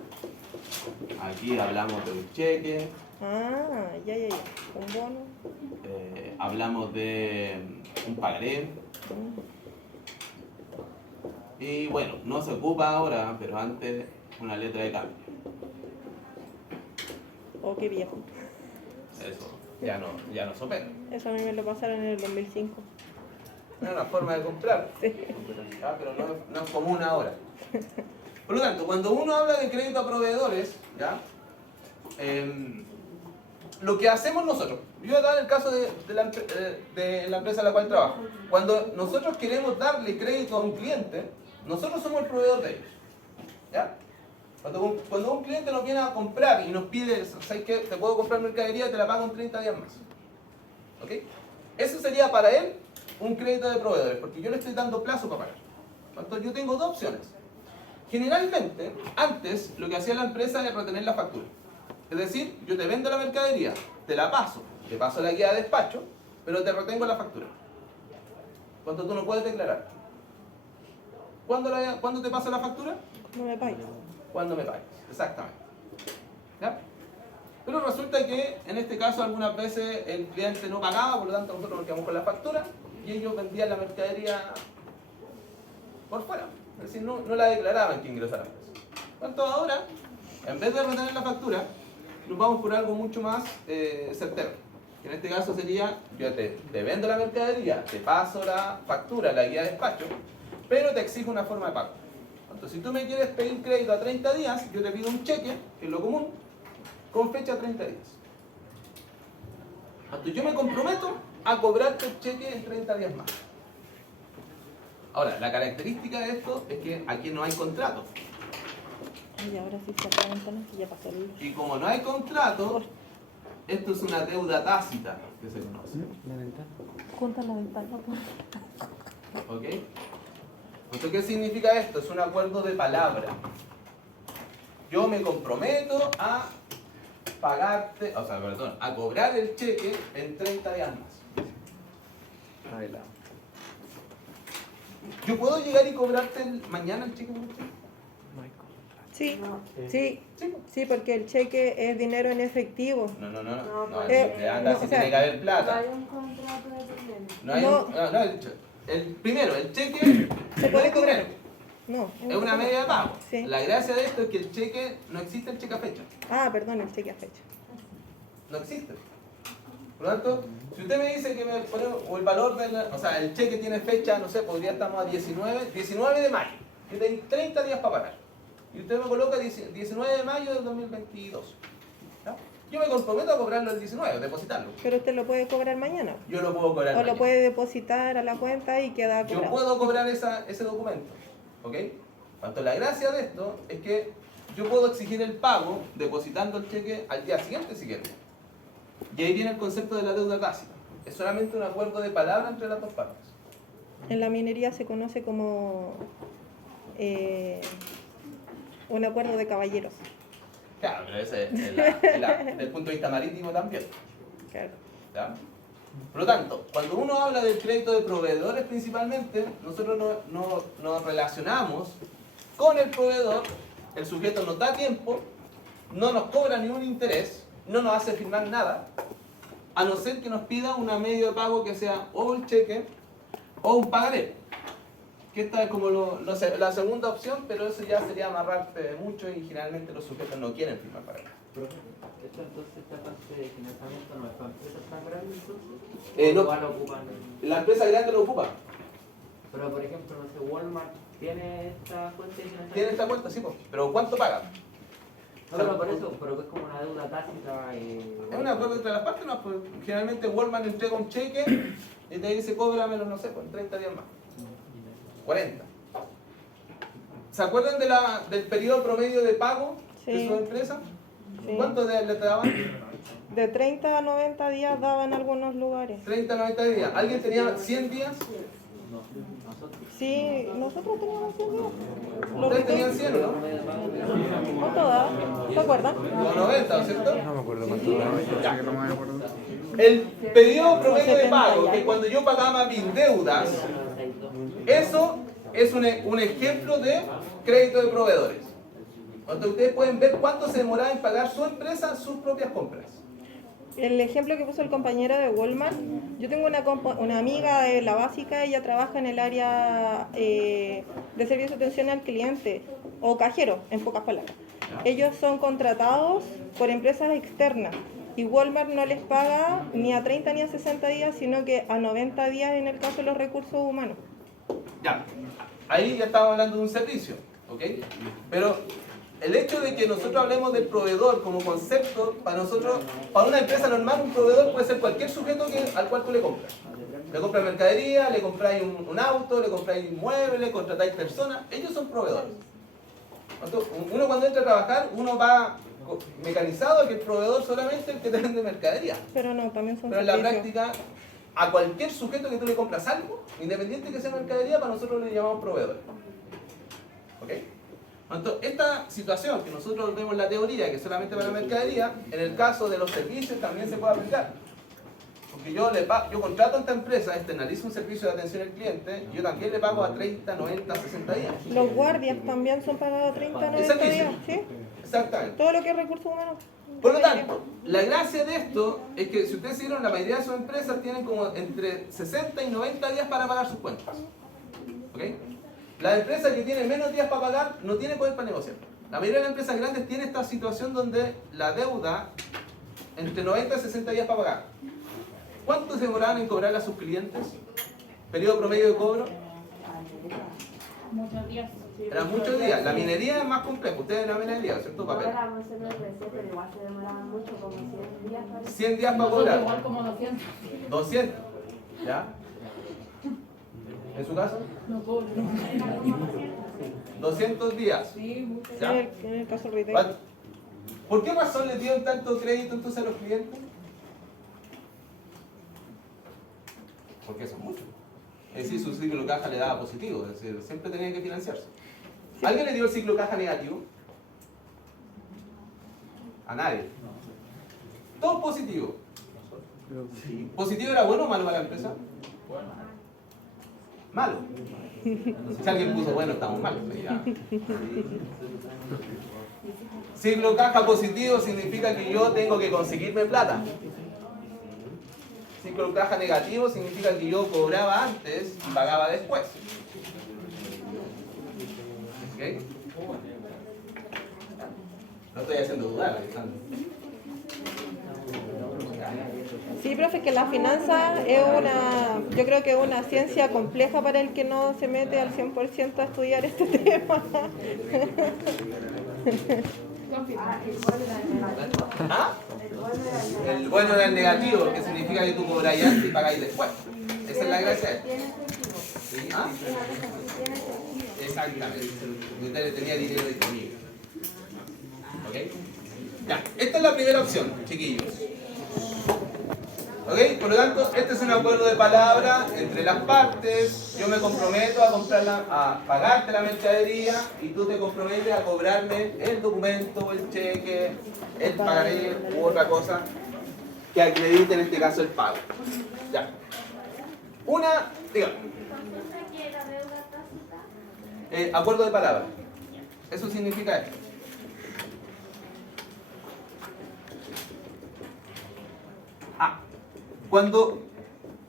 Aquí hablamos de un cheque, Ah, ya. Un bono. hablamos de un pagaré, y bueno, no se ocupa ahora, pero antes una letra de cambio. Oh, qué viejo. Eso ya no se opera. Eso a mí me lo pasaron en el 2005. Es una forma de comprar, Sí. ¿ya? Pero no es común ahora. Por lo tanto, cuando uno habla de crédito a proveedores, ¿ya? Lo que hacemos nosotros, yo voy a dar el caso de la empresa en la cual trabajo. Cuando nosotros queremos darle crédito a un cliente, nosotros somos el proveedor de ellos. ¿Ya? Cuando un cliente nos viene a comprar y nos pide, ¿sabes qué? Te puedo comprar mercadería, te la pago en 30 días más. ¿Ok? Eso sería para él un crédito de proveedores, porque yo le estoy dando plazo para pagar. Entonces yo tengo dos opciones. Generalmente, antes lo que hacía la empresa era retener la factura. Es decir, yo te vendo la mercadería, te la paso, te paso la guía de despacho, pero te retengo la factura. ¿Cuánto tú no puedes declarar? ¿Cuándo te paso la factura? No me pagues. Cuando me pagues, exactamente. ¿Ya? Pero resulta que en este caso algunas veces el cliente no pagaba, por lo tanto nosotros nos quedamos con la factura y ellos vendían la mercadería por fuera. Es decir, no la declaraban que ingresara. Entonces ahora, en vez de retener la factura, nos vamos por algo mucho más certero. En este caso sería, yo te vendo la mercadería, te paso la factura, la guía de despacho, pero te exijo una forma de pago. Entonces, si tú me quieres pedir crédito a 30 días, yo te pido un cheque, que es lo común, con fecha 30 días. Entonces, yo me comprometo a cobrarte el cheque en 30 días más. Ahora, la característica de esto es que aquí no hay contrato. Y ahora sí se apagan y ya pasó el... Y como no hay contrato, esto es una deuda tácita, que se conoce. Junta la ventana, ¿Ok? Entonces, ¿qué significa esto? Es un acuerdo de palabra. Yo me comprometo a pagarte, a cobrar el cheque en 30 días más. ¿Yo puedo llegar y cobrarte mañana el cheque? Sí, porque el cheque es dinero en efectivo. No, o si sea, tiene que haber plata. hay un contrato de No hay primero, el cheque Se no puede es cobrar. dinero, No, es una media de pago. Sí. La gracia de esto es que el cheque, no existe el cheque a fecha. Ah, perdón, el cheque a fecha. No existe. Por lo tanto, si usted me dice que me pone, o el valor el cheque tiene fecha, no sé, podría estar a 19 de mayo. Yo tengo 30 días para pagar. Y usted me coloca 19 de mayo del 2022. ¿Ya? Yo me comprometo a cobrarlo el 19, depositarlo. Pero usted lo puede cobrar mañana. Yo lo puedo cobrar O lo mañana. puede depositar a la cuenta y queda Yo cobrado. puedo cobrar ese documento. ¿Ok? Cuanto la gracia de esto es que yo puedo exigir el pago depositando el cheque al día siguiente si quiero. Y ahí viene el concepto de la deuda tácita. Es solamente un acuerdo de palabra entre las dos partes. En la minería se conoce como un acuerdo de caballeros. Claro, pero ese es desde el punto de vista marítimo también. Claro. ¿Ya? Por lo tanto, cuando uno habla del crédito de proveedores principalmente, nosotros nos relacionamos con el proveedor, el sujeto nos da tiempo, no nos cobra ni un interés, no nos hace firmar nada, a no ser que nos pida una medio de pago que sea o un cheque o un pagaré. Que esta es como la segunda opción, pero eso ya sería amarrarte mucho y generalmente los sujetos no quieren firmar pagaré. Esto entonces, esta parte de financiamiento no es para empresas tan grandes, entonces. No. Igual ocupan. La empresa grande lo ocupa. Pero por ejemplo, no sé, Walmart tiene esta fuente de financiamiento. Tiene esta cuenta, sí, pues. Pero ¿cuánto paga? No, pero por eso, pero que es como una deuda tácita. Es un acuerdo entre las partes, ¿no? Pues, generalmente Walmart entrega un cheque y te dice cóbramelo, no sé, por 30 días más. 40. ¿Se acuerdan del periodo promedio de pago de Sí. su empresa? Sí. ¿Cuánto le daban? De 30 a 90 días daban algunos lugares. 30 a 90 días. ¿Alguien tenía 100 días? Sí, nosotros teníamos 100 días. Los ¿Ustedes tenían retail- 100 o no? ¿Cuánto daba? ¿Se acuerdan? O 90, ¿cierto? No me acuerdo cuánto daba, yo sé que no me acuerdo. El periodo promedio de 70 pago, ya. que cuando yo pagaba mis deudas, eso es un ejemplo de crédito de proveedores. Donde ustedes pueden ver cuánto se demoraba en pagar su empresa sus propias compras. El ejemplo que puso el compañero de Walmart, yo tengo una amiga de la básica, ella trabaja en el área de servicio de atención al cliente, o cajero, en pocas palabras. Ellos son contratados por empresas externas y Walmart no les paga ni a 30 ni a 60 días, sino que a 90 días en el caso de los recursos humanos. Ya, ahí ya estamos hablando de un servicio, ¿ok? Pero el hecho de que nosotros hablemos del proveedor como concepto, para nosotros, para una empresa normal, un proveedor puede ser cualquier sujeto al cual tú le compras. Le compras mercadería, le compráis un auto, le compráis inmuebles, contratáis personas, ellos son proveedores. Entonces, uno cuando entra a trabajar, uno va mecanizado a que el proveedor solamente es el que te vende mercadería. Pero no, también son Pero en la servicios. práctica, a cualquier sujeto que tú le compras algo, independiente que sea mercadería, para nosotros le llamamos proveedor. ¿Ok? Entonces, esta situación que nosotros vemos en la teoría, que es solamente para mercadería, en el caso de los servicios también se puede aplicar. Porque yo contrato a esta empresa, externalizo un servicio de atención al cliente, y yo también le pago a 30, 90, 60 días. Los guardias también son pagados a 30, 90 Exacto. días, ¿sí? Exactamente. Todo lo que es recursos humanos. Por lo tanto, la gracia de esto es que si ustedes vieron, la mayoría de sus empresas tienen como entre 60 y 90 días para pagar sus cuentas. ¿Ok? La empresa que tiene menos días para pagar no tiene poder para negociar. La mayoría de las empresas grandes tiene esta situación donde la deuda entre 90 y 60 días para pagar. ¿Cuánto se demoraban en cobrarle a sus clientes? ¿Periodo promedio de cobro? Muchos días. Eran muchos días. La minería es más compleja. Ustedes en la minería, ¿cierto? Papel. Ahora vamos a hacer RC, pero igual se demoraban mucho, como 100 días. parece. 100 días para Nosotros cobrar. igual como 200. 200. ¿Ya? ¿En su caso? No cobro. 200 días. Sí, mucho. ¿Ya? En el caso del retail. ¿Cuál? ¿Por qué razón le dieron tanto crédito entonces a los clientes? Porque son muchos. Es decir, su ciclo caja le daba positivo, es decir, siempre tenía que financiarse. ¿Alguien le dio el ciclo caja negativo? A nadie. Todo positivo. ¿Positivo era bueno o malo para la empresa? Malo. Si alguien puso bueno, estamos mal. Ya. Ciclo caja positivo significa que yo tengo que conseguirme plata. Ciclo caja negativo significa que yo cobraba antes y pagaba después. ¿Ok? No estoy haciendo dudar, Alejandro. Sí, profe, que la finanza es yo creo que es una ciencia compleja para el que no se mete al 100% a estudiar este tema. Ah, el bueno era el negativo. ¿Ah? El bueno era el negativo. El bueno era el negativo, que significa que tú cobráis antes y pagáis después. Esa es la gracia. Tiene efectivo. ¿Ah? Una cosa así, tiene efectivo. Exactamente. Usted tenía dinero disponible. ¿Ok? Ya, esta es la primera opción, chiquillos. ¿Ok? Por lo tanto, este es un acuerdo de palabra entre las partes. Yo me comprometo a comprarla, a pagarte la mercadería y tú te comprometes a cobrarme el documento, el cheque, el pagaré u otra cosa que acredite en este caso el pago. Ya. Dígame. Acuerdo de palabra. Eso significa esto.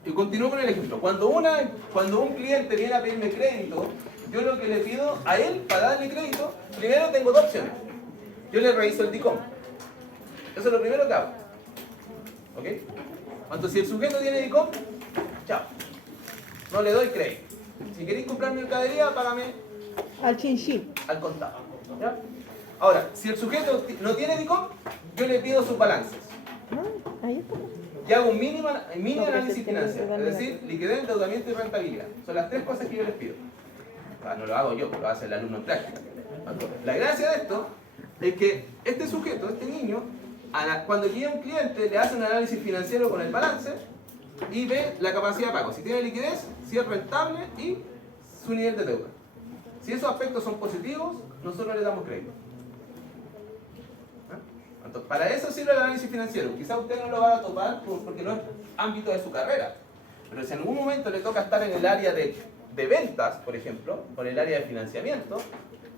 Y continúo con el ejemplo, cuando un cliente viene a pedirme crédito, yo lo que le pido a él para darle crédito, primero tengo dos opciones. Yo le reviso el DICOM. Eso es lo primero que hago. ¿Ok? Entonces, si el sujeto tiene DICOM, chao. No le doy crédito. Si queréis comprar mercadería, págame Al chinchín. al contado. ¿Ya? Ahora, si el sujeto no tiene DICOM, yo le pido sus balances. Ah, ahí está. Y hago un mini No, pero análisis si es que financiero, no te es dan decir, liquidez, endeudamiento y rentabilidad. Son las tres cosas que yo les pido. No lo hago yo, lo hace el alumno en práctica. La gracia de esto es que este sujeto, este niño, cuando llega un cliente, le hace un análisis financiero con el balance y ve la capacidad de pago. Si tiene liquidez, si es rentable y su nivel de deuda. Si esos aspectos son positivos, nosotros le damos crédito. Entonces, para eso sirve el análisis financiero. Quizás usted no lo va a topar porque no es ámbito de su carrera. Pero si en algún momento le toca estar en el área de ventas, por ejemplo, o en el área de financiamiento,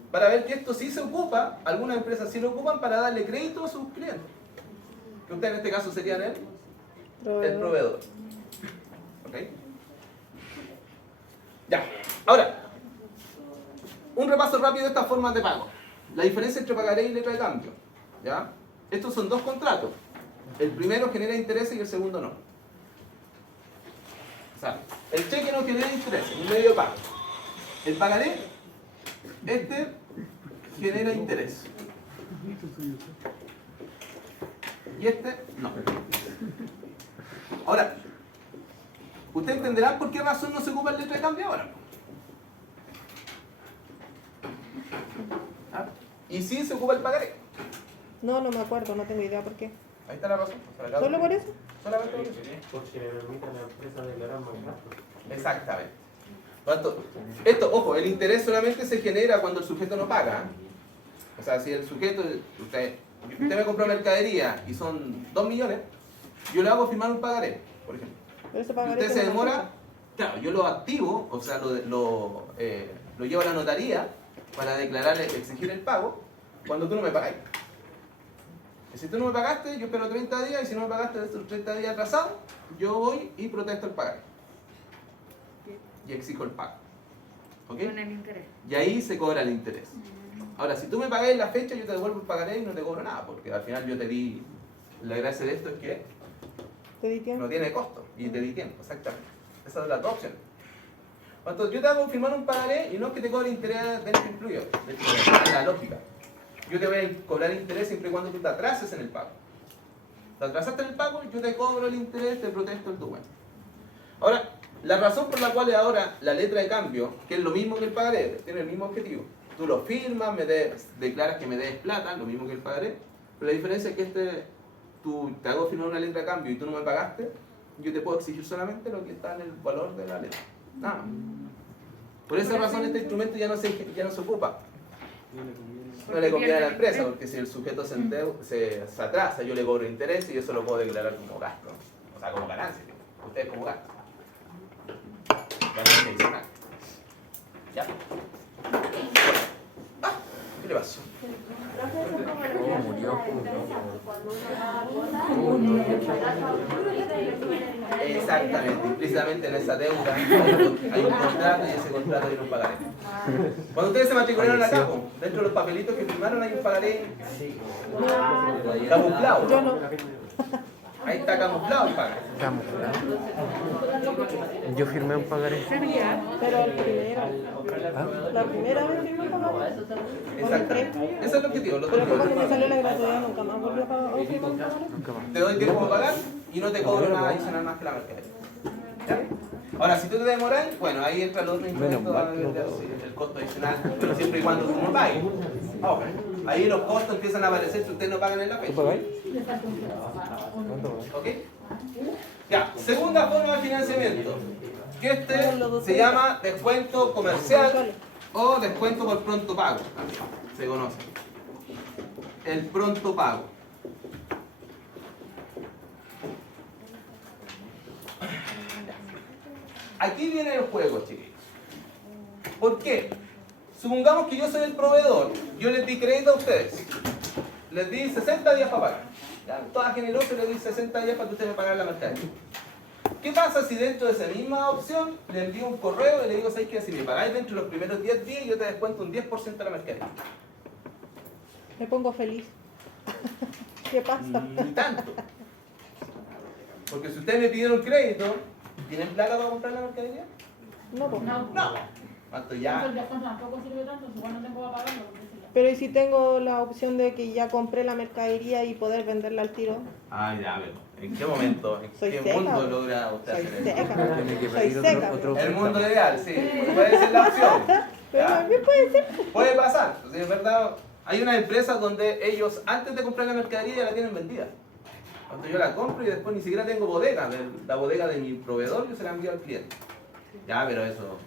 para ver que esto sí se ocupa, algunas empresas sí lo ocupan para darle crédito a sus clientes. Que usted en este caso serían el proveedor. ¿Ok? Ya. Ahora, un repaso rápido de estas formas de pago. La diferencia entre pagaré y letra de cambio. ¿Ya? Estos son dos contratos. El primero genera intereses y el segundo no. O sea, el cheque no genera intereses, es un medio de pago. El pagaré, este genera interés. Y este no. Ahora, ¿ustedes entenderán por qué razón no se ocupa el letra de cambio ahora? ¿Ah? Y sí se ocupa el pagaré. No, no me acuerdo, no tengo idea por qué. Ahí está la razón. ¿Solo por eso? Solamente por eso. Porque le permite a la empresa declarar más gastos. Exactamente. Ojo, el interés solamente se genera cuando el sujeto no paga. O sea, si el sujeto, usted me compró mercadería y son 2 millones, yo le hago firmar un pagaré, por ejemplo. Pero ese Y pagaré usted se tiene una demora, fecha. claro, yo lo activo, o sea, lo llevo a la notaría para declararle, exigir el pago, cuando tú no me pagáis. Y si tú no me pagaste, yo espero 30 días, y si no me pagaste de estos 30 días atrasados, yo voy y protesto el pagaré. Y exijo el pago. ¿Ok? Con el interés. Y ahí se cobra el interés. Ahora, si tú me pagas en la fecha, yo te devuelvo el pagaré y no te cobro nada, porque al final yo te di, la gracia de esto es que ¿Te di tiempo? no tiene costo y te di tiempo, exactamente. Esa es la dos opción. Entonces, yo te hago firmar un pagaré y no es que te cobre interés dentro incluido, de hecho, es la lógica. Yo te voy a cobrar interés siempre y cuando tú te atrases en el pago. Te atrasaste en el pago, yo te cobro el interés, te protesto el documento. Ahora, la razón por la cual ahora la letra de cambio, que es lo mismo que el pagaré, tiene el mismo objetivo. Tú lo firmas, declaras que me debes plata, lo mismo que el pagaré, pero la diferencia es que tú te hago firmar una letra de cambio y tú no me pagaste, yo te puedo exigir solamente lo que está en el valor de la letra. Nada más. Por esa razón este instrumento ya no se ocupa. No le conviene a la empresa, porque si el sujeto se atrasa, yo le cobro interés y eso lo puedo declarar como gasto. O sea, como ganancia. Ustedes como gasto. Ganancia adicional. ¿Ya? ¿Qué le pasó? Profe, eso es como lo que hace la empresa, cuando uno paga cuotas, pagar factura y te reciben el interés. Exactamente, implícitamente en esa deuda hay un contrato y ese contrato tiene un pagaré. Cuando ustedes se matricularon acá, dentro de los papelitos que firmaron hay un pagaré camuflado. Yo no. Ahí está camuflado el pagaré. Camuflado. Yo firmé un pagaré. Pero el primero. La primera vez firmé un pagaré. Exacto. Ese es el objetivo. Lo Pero otro cuando me no. salió la gratuidad nunca más volví a pagar o firmar un pagaré. Te doy tiempo para pagar y no te cobro nada adicional más que la mercadería. ¿Ya? Ahora, si tú te demoras, bueno, ahí entra el otro impuesto, el costo adicional, pero siempre y cuando tú no pagues. Ahora, ahí los costos empiezan a aparecer si ustedes no pagan en la fecha. ¿Ok? Ya, segunda forma de financiamiento, que se llama descuento comercial o descuento por pronto pago, también se conoce. El pronto pago. Aquí viene el juego, chiquillos. ¿Por qué? Supongamos que yo soy el proveedor, yo les di crédito a ustedes. Les di 60 días para pagar. ¿Ya? Toda generosa les di 60 días para que ustedes me pagaran la mercadería. ¿Qué pasa si dentro de esa misma opción le envío un correo y le digo, ¿sabes qué? Si me pagáis dentro de los primeros 10 días, yo te descuento un 10% de la mercadería? Me pongo feliz. ¿Qué pasa? Ni tanto. Porque si ustedes me pidieron crédito, ¿tienen plata para comprar la mercadería? No, pues. No. ¿Cuánto ya? El descuento tampoco sirve tanto, si no tengo para pagarlo. Pero ¿y si tengo la opción de que ya compré la mercadería y poder venderla al tiro? Ay, ya, pero ¿en qué momento, en Soy qué seca. mundo logra usted Soy hacer eso? seca. Tiene que Soy pedir seca. otro El mundo ideal, sí. Puede ser la opción. Pero ¿Ya? también puede ser. Puede pasar. O sea, es verdad. Hay unas empresas donde ellos, antes de comprar la mercadería, ya la tienen vendida. Cuando yo la compro y después ni siquiera tengo bodega. La bodega de mi proveedor yo se la envío al cliente. Ya, pero eso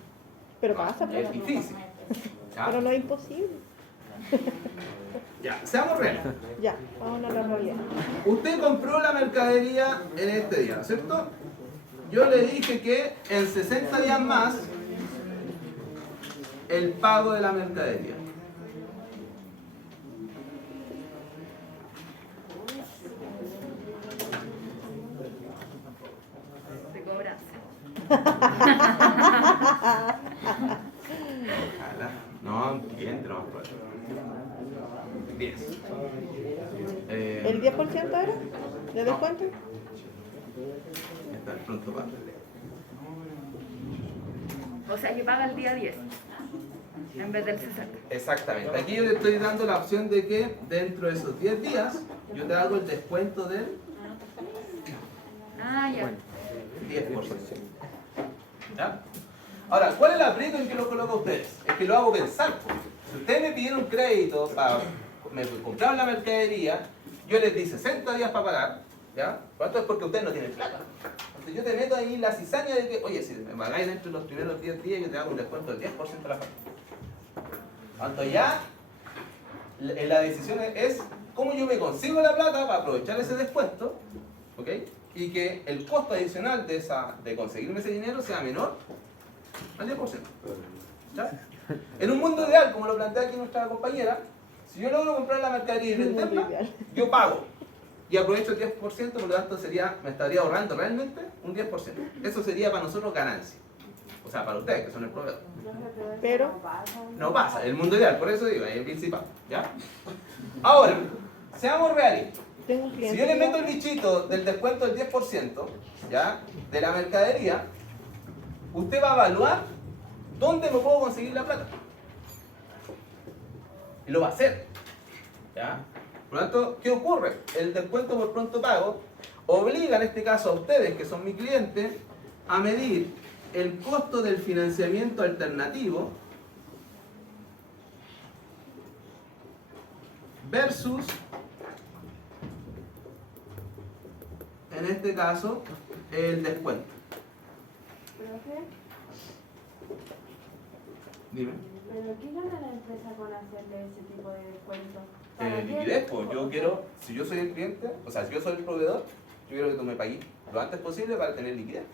Pero pasa, pues. es difícil. ¿Ya? Pero no es imposible. Ya, seamos reales. Ya, vamos a la realidad. Usted compró la mercadería en este día, ¿cierto? Yo le dije que en 60 días más el pago de la mercadería. Se cobra. Ojalá. No, cliente no. 10. ¿El 10% era? ¿De descuento? Está el pronto pago. O sea que paga el día 10 en vez del 60. Exactamente. Aquí yo le estoy dando la opción de que dentro de esos 10 días yo te hago el descuento del Ah, ya. 10%. ¿Ya? Ahora, ¿cuál es el aprieto en que lo coloco a ustedes? Es que lo hago pensar. Si ustedes me pidieron crédito para me compraron la mercadería, yo les di 60 días para pagar, ¿ya? ¿Cuánto es? Porque ustedes no tienen plata. Entonces yo te meto ahí la cizaña de que, oye, si me pagáis dentro de los primeros 10 días, yo te hago un descuento del 10% de la factura. Cuanto ya, la decisión es cómo yo me consigo la plata para aprovechar ese descuento, ¿ok? Y que el costo adicional de conseguirme ese dinero sea menor al 10%. ¿Ya? En un mundo ideal, como lo plantea aquí nuestra compañera, si yo logro comprar la mercadería y venderla, yo pago y aprovecho el 10%, por lo tanto me estaría ahorrando realmente un 10%. Eso sería para nosotros ganancia. O sea, para ustedes que son el proveedor. Pero No pasa, el mundo ideal, por eso digo, es el principal. ¿Ya? Ahora, seamos realistas. tengo un cliente. Si yo le meto el bichito del descuento del 10%, ¿ya? De la mercadería, usted va a evaluar dónde me puedo conseguir la plata. Y lo va a hacer. ¿Ya? Por lo tanto, ¿qué ocurre? El descuento por pronto pago obliga en este caso a ustedes, que son mi cliente, a medir el costo del financiamiento alternativo versus, en este caso, el descuento. Dime. ¿Pero qué gana la empresa con hacerle ese tipo de descuento? ¿Para qué? Liquidez, pues yo quiero, si yo soy el cliente, o sea, si yo soy el proveedor, yo quiero que tú me pagues lo antes posible para tener liquidez.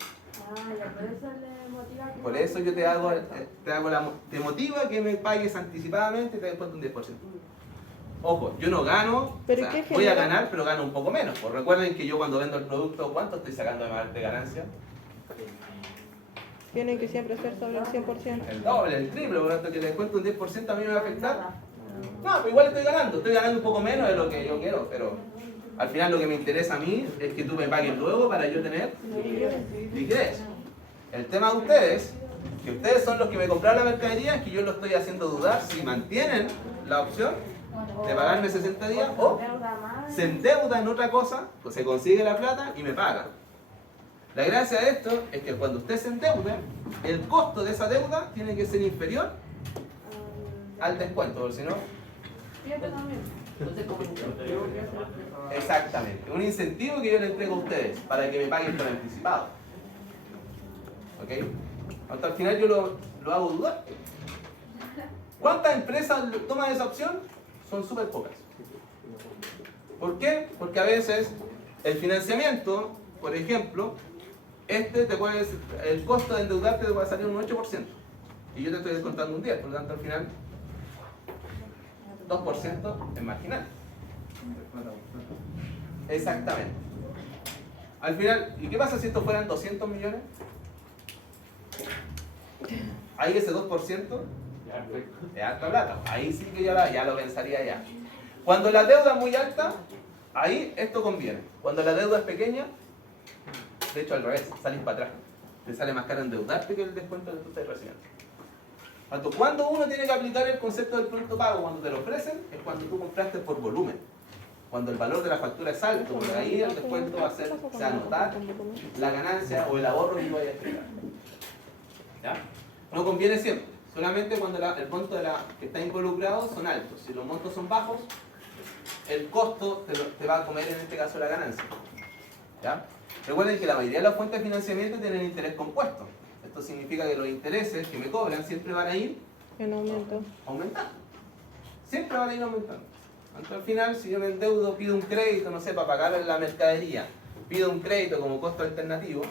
Ah, ya, por eso le motiva que... Por eso yo te motiva que me pagues anticipadamente y te descuento un 10%. Ojo, yo no gano, ¿Pero o sea, qué voy a genera? ganar, pero gano un poco menos. Pues recuerden que yo cuando vendo el producto, ¿cuánto estoy sacando de ganancia? Tienen que siempre ser sobre el 100%. El doble, el triple, por lo tanto que te descuento un 10% a mí me va a afectar. No, pero igual estoy ganando un poco menos de lo que yo quiero, pero al final lo que me interesa a mí es que tú me pagues luego para yo tener liquidez. El tema de ustedes, que ustedes son los que me compraron la mercadería, es que yo lo estoy haciendo dudar si mantienen la opción de pagarme 60 días o se endeuda en otra cosa, pues se consigue la plata y me paga. La gracia de esto es que cuando usted se endeude, el costo de esa deuda tiene que ser inferior al descuento, porque si no... Entonces, como incentivo que hace la empresa. Exactamente, un incentivo que yo le entrego a ustedes para que me paguen por anticipado. ¿Ok? Hasta al final yo lo hago dudar. ¿Cuántas empresas toman esa opción? Son súper pocas. ¿Por qué? Porque a veces el financiamiento, por ejemplo, el costo de endeudarte te puede salir un 8% y yo te estoy descontando un 10%, por lo tanto al final 2% es marginal. Exactamente. Al final, ¿y qué pasa si esto fueran 200 millones? Ahí ese 2% es alta plata. Ahí sí que ya lo pensaría ya. Cuando la deuda es muy alta, ahí esto conviene. Cuando la deuda es pequeña, de hecho al revés, salís para atrás. Te sale más caro endeudarte que el descuento que tú estás recibiendo. Cuando uno tiene que aplicar el concepto del pronto pago, cuando te lo ofrecen, es cuando tú compraste por volumen. Cuando el valor de la factura es alto, porque ahí el descuento va a ser, se va a notar la ganancia o el ahorro que tú vayas a generar. ¿Ya? No conviene siempre, solamente cuando el monto que está involucrado son altos. Si los montos son bajos, el costo te va a comer en este caso la ganancia. ¿Ya? Recuerden que la mayoría de las fuentes de financiamiento tienen interés compuesto. Esto significa que los intereses que me cobran siempre van a ir En aumento. aumentando. Siempre van a ir aumentando. Entonces, al final, si yo me endeudo, pido un crédito, no sé, para pagar la mercadería, pido un crédito como costo alternativo,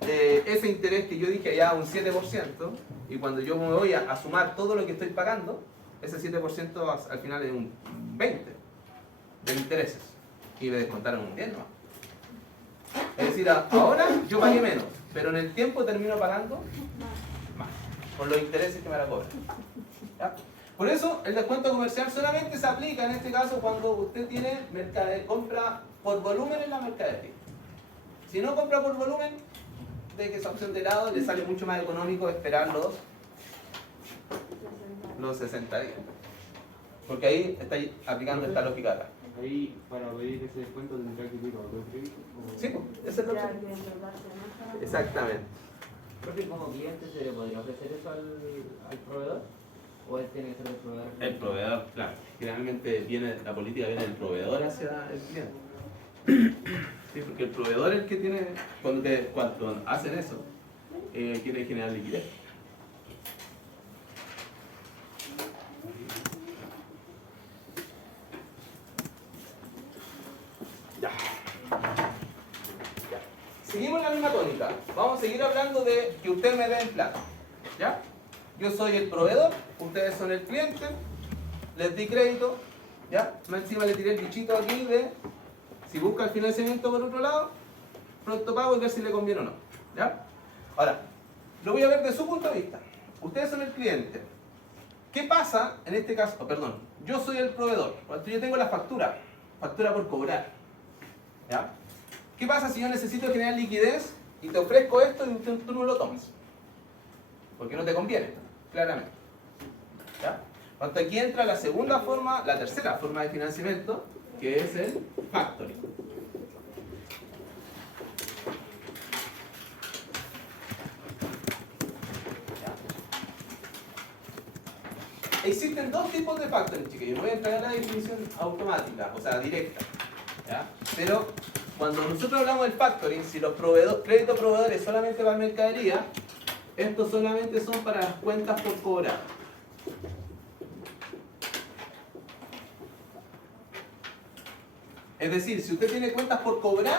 ese interés que yo dije allá un 7%, y cuando yo me voy a sumar todo lo que estoy pagando, ese 7% al final es un 20% de intereses. Y me descontaron un 10%, ¿no? Es decir, ahora yo pagué menos, pero en el tiempo termino pagando más, por los intereses que me la cobran. ¿Ya? Por eso el descuento comercial solamente se aplica en este caso cuando usted tiene compra por volumen en la mercadería. Si no compra por volumen, de que esa opción de lado le sale mucho más económico esperar los 60 días. Porque ahí está aplicando esta lógica acá. Ahí, para pedir ese descuento, tendrá que pedir otro crédito. Sí, esa es la opción. Exactamente. Profe, como cliente, ¿se le podría ofrecer eso al proveedor? ¿O él tiene que ser el proveedor? El proveedor, claro. Generalmente la política viene del proveedor hacia el cliente. Sí, porque el proveedor es el que tiene, cuando hacen eso, quiere generar liquidez. Ya. Seguimos la misma tónica. Vamos a seguir hablando de que usted me dé en plata. ¿Ya? Yo soy el proveedor, ustedes son el cliente, les di crédito, ¿ya? Más encima le tiré el bichito aquí de si busca el financiamiento por otro lado, pronto pago y ver si le conviene o no. ¿Ya? Ahora, lo voy a ver desde su punto de vista. Ustedes son el cliente. ¿Qué pasa en este caso? Perdón, yo soy el proveedor. Cuando yo tengo la factura por cobrar. ¿Ya? ¿Qué pasa si yo necesito generar liquidez y te ofrezco esto y tú no lo tomas? Porque no te conviene, claramente. ¿Ya? Cuando aquí entra la tercera forma de financiamiento, que es el factoring. Existen dos tipos de factoring, chiquillos. Voy a entrar a la definición automática, o sea, directa. ¿Ya? Pero cuando nosotros hablamos del factoring, si los créditos proveedores solamente para mercadería, estos solamente son para las cuentas por cobrar. Es decir, si usted tiene cuentas por cobrar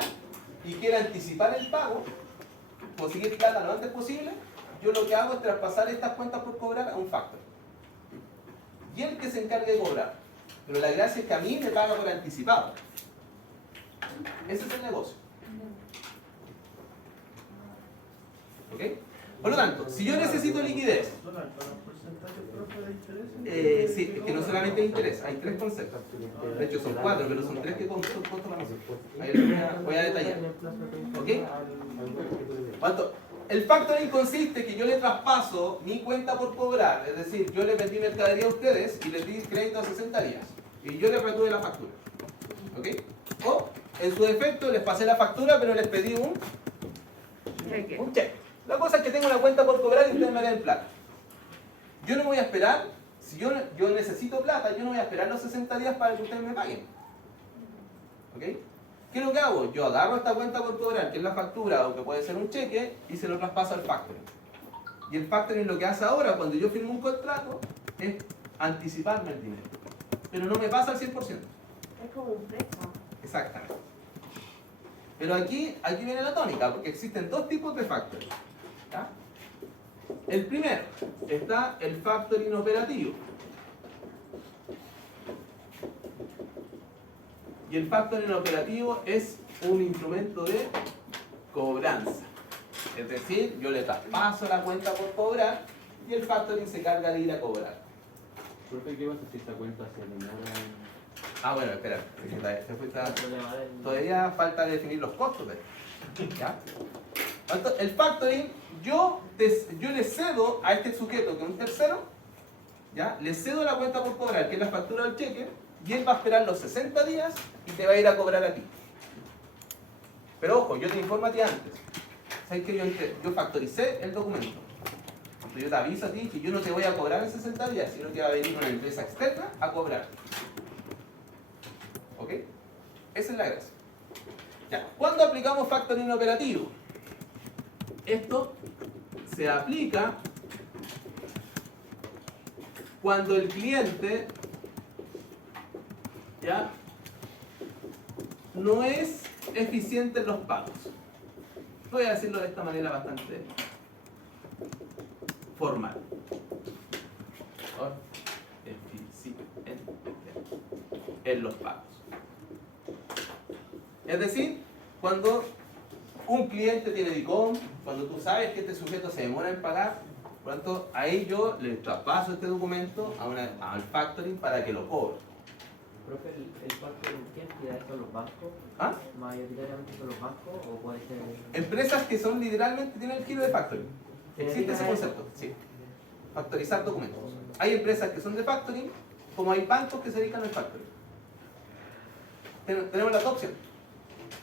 y quiere anticipar el pago, conseguir plata lo antes posible, yo lo que hago es traspasar estas cuentas por cobrar a un factor. Y el que se encargue de cobrar. Pero la gracia es que a mí me paga por anticipado. Ese es el negocio. ¿Ok? Por lo tanto, si yo necesito liquidez, sí, es que no solamente hay interés, hay tres conceptos. De hecho son cuatro, pero son tres que son costos para nosotros. Ahí les voy a detallar. ¿Ok? ¿Cuánto? El factoring consiste que yo le traspaso mi cuenta por cobrar, es decir, yo les vendí mercadería a ustedes y les di crédito a 60 días y yo les retuve la factura. ¿Ok? O, en su defecto, les pasé la factura pero les pedí un cheque. La cosa es que tengo una cuenta por cobrar y ustedes me den plata. Yo no voy a esperar, si yo necesito plata, yo no voy a esperar los 60 días para que ustedes me paguen. ¿Ok? ¿Qué es lo que hago? Yo agarro esta cuenta por cobrar, que es la factura o que puede ser un cheque, y se lo traspaso al factoring. Y el factoring lo que hace ahora, cuando yo firmo un contrato, es anticiparme el dinero. Pero no me pasa al 100%. Es como un préstamo. Exactamente. Pero aquí viene la tónica, porque existen dos tipos de factoring. ¿Ya? El primero, está el factoring operativo. Y el factoring operativo es un instrumento de cobranza. Es decir, yo le traspaso la cuenta por cobrar y el factoring se carga de ir a cobrar. Profe, ¿qué pasa si esta cuenta se demora? Ah, bueno, espera. Todavía falta definir los costos. ¿Ya? Entonces, el factoring, yo le cedo a este sujeto que es un tercero, ¿ya? Le cedo la cuenta por cobrar, que es la factura del cheque, y él va a esperar los 60 días y te va a ir a cobrar a ti. Pero ojo, yo te informo a ti antes. ¿Sabes que yo factoricé el documento? Entonces yo te aviso a ti que yo no te voy a cobrar en 60 días, sino que va a venir una empresa externa a cobrar. ¿Ok? Esa es la gracia. Ya. ¿Cuándo aplicamos factoring operativo? Esto se aplica cuando el cliente ya no es eficiente en los pagos. Voy a decirlo de esta manera bastante formal. Eficiente en los pagos. Es decir, cuando un cliente tiene DICOM, cuando tú sabes que este sujeto se demora en pagar, por lo tanto, ahí yo le traspaso este documento al factoring para que lo cobre. Profe, ¿el factoring qué entidades son los bancos? ¿Ah? ¿Mayoritariamente son los bancos o puede ser...? Empresas que son literalmente tienen el giro de factoring. Existe ese concepto, sí. Factorizar documentos. Hay empresas que son de factoring, como hay bancos que se dedican al factoring. Tenemos las dos opciones.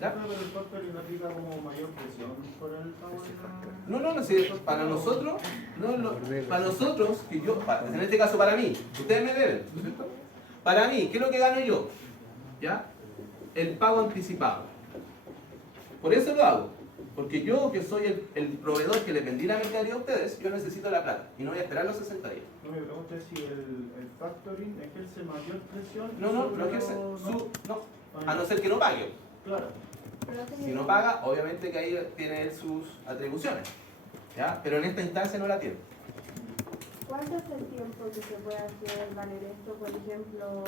¿Ya? Pero el factoring aplica como mayor presión por el pago de la... No, sí, para nosotros, para nosotros, en este caso para mí, ustedes me deben, ¿no es cierto? Para mí, ¿qué es lo que gano yo? ¿Ya? El pago anticipado. Por eso lo hago. Porque yo, que soy el proveedor que les vendí la mercadería a ustedes, yo necesito la plata. Y no voy a esperar los 60 días. No me pregunté si el factoring ejerce mayor presión. No ejerce. A no ser que no pague. Claro. Si no paga, obviamente que ahí tiene él sus atribuciones. ¿Ya? Pero en esta instancia no la tiene. ¿Cuánto es el tiempo que se puede hacer valer esto? Por ejemplo,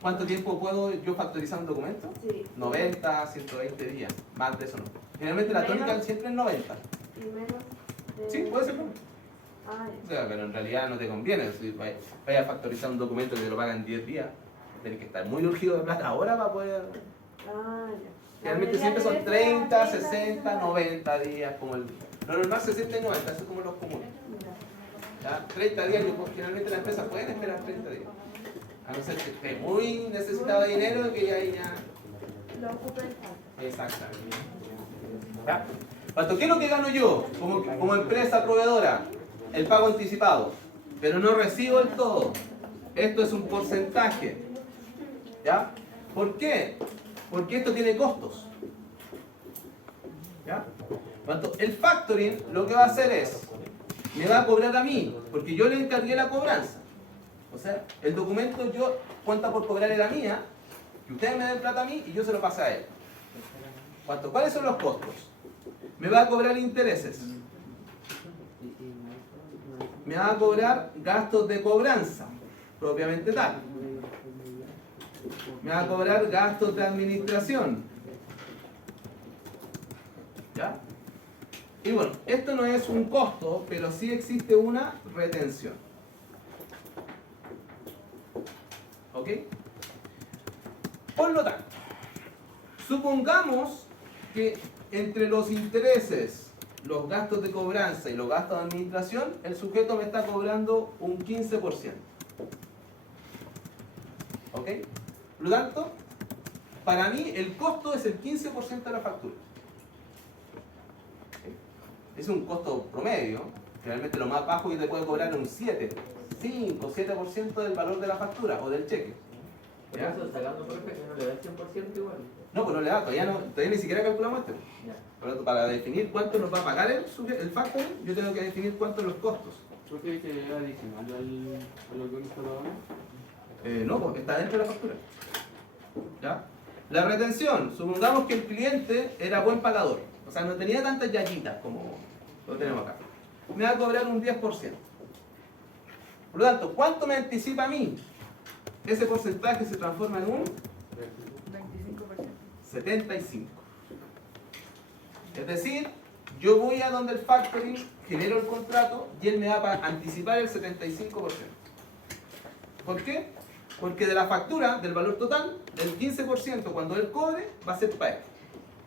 ¿Cuánto tiempo puedo yo factorizar un documento? sí. 90, 120 días. Más de eso no. Generalmente la tónica siempre es 90. Y menos. Sí, puede ser. Ah, O sea, pero en realidad no te conviene. Si vaya a factorizar un documento que te lo pagan en 10 días, tienes que estar muy urgido de plata ahora para poder... ya. Generalmente siempre son 30, 60, 90 días. Como lo normal 60 y 90, eso es como los comunes. ¿Ya? 30 días, generalmente las empresas pueden esperar 30 días. A no ser que esté muy necesitado de dinero, que ya... Lo ocupen. Exactamente. ¿Ya? ¿Cuánto qué es lo que gano yo como empresa proveedora? El pago anticipado. Pero no recibo el todo. Esto es un porcentaje. ¿Ya? ¿Por qué? Porque esto tiene costos. ¿Ya? El factoring lo que va a hacer es, me va a cobrar a mí, porque yo le encargué la cobranza. O sea, el documento cuenta por cobrar era mía, que ustedes me den plata a mí y yo se lo pasé a él. ¿Cuáles son los costos? Me va a cobrar intereses. Me va a cobrar gastos de cobranza, propiamente tal. Me va a cobrar gastos de administración. ¿Ya? Y bueno, esto no es un costo, pero sí existe una retención. ¿Ok? Por lo tanto, supongamos que entre los intereses los gastos de cobranza y los gastos de administración, el sujeto me está cobrando un 15%. ¿Ok? Por lo tanto, para mí el costo es el 15% de la factura. ¿Ok? Es un costo promedio. Realmente lo más bajo que te puede cobrar es un 5-7% del valor de la factura o del cheque. Por eso, sacando por ejemplo, no le da el 100% igual. No, pues no le da, todavía ni siquiera calculamos esto. Ya. Por lo tanto, para definir cuánto nos va a pagar el factoring, yo tengo que definir cuántos los costos. ¿Por qué que es adicional a lo que uno está pagando? No, pues está dentro de la factura. ¿Ya? La retención, supongamos que el cliente era buen pagador, o sea, no tenía tantas yayitas como lo tenemos acá. Me va a cobrar un 10%. Por lo tanto, ¿cuánto me anticipa a mí? Ese porcentaje se transforma en un 75. Es decir, yo voy a donde el factoring, genero el contrato y él me va a anticipar el 75%. ¿Por qué? Porque de la factura, del valor total, el 15% cuando él cobre va a ser para él.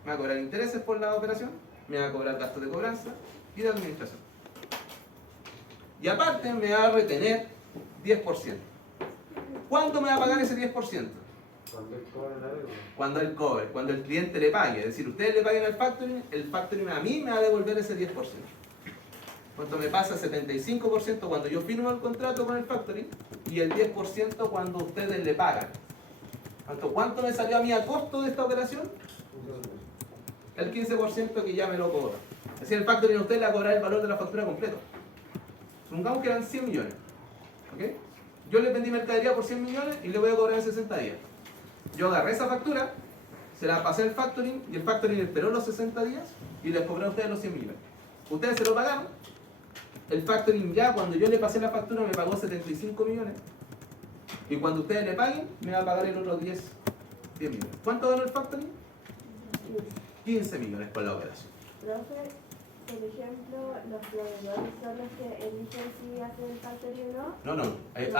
Me va a cobrar intereses por la operación, me va a cobrar gastos de cobranza y de administración. Y aparte me va a retener 10%. ¿Cuánto me va a pagar ese 10%? Cuando él cobra la deuda. Cuando él cobre, cuando el cliente le pague. Es decir, ustedes le paguen al factoring, el factoring a mí me va a devolver ese 10%. Cuánto me pasa 75% cuando yo firmo el contrato con el factoring y el 10% cuando ustedes le pagan. ¿Cuánto me salió a mí a costo de esta operación? El 15% que ya me lo cobra. Es decir, el factoring a usted le va a cobrar el valor de la factura completo. Supongamos que eran 100 millones. ¿Ok? Yo le vendí mercadería por 100 millones y le voy a cobrar en 60 días. Yo agarré esa factura, se la pasé al factoring y el factoring esperó los 60 días y les cobró a ustedes los 100 millones. Ustedes se lo pagaron. El factoring ya, cuando yo le pasé la factura, me pagó 75 millones. Y cuando ustedes le paguen, me va a pagar el otro 10 millones. ¿Cuánto ganó el factoring? 15 millones por la operación. Profe, por ejemplo, los proveedores son los que eligen si hacen el factoring o no. No.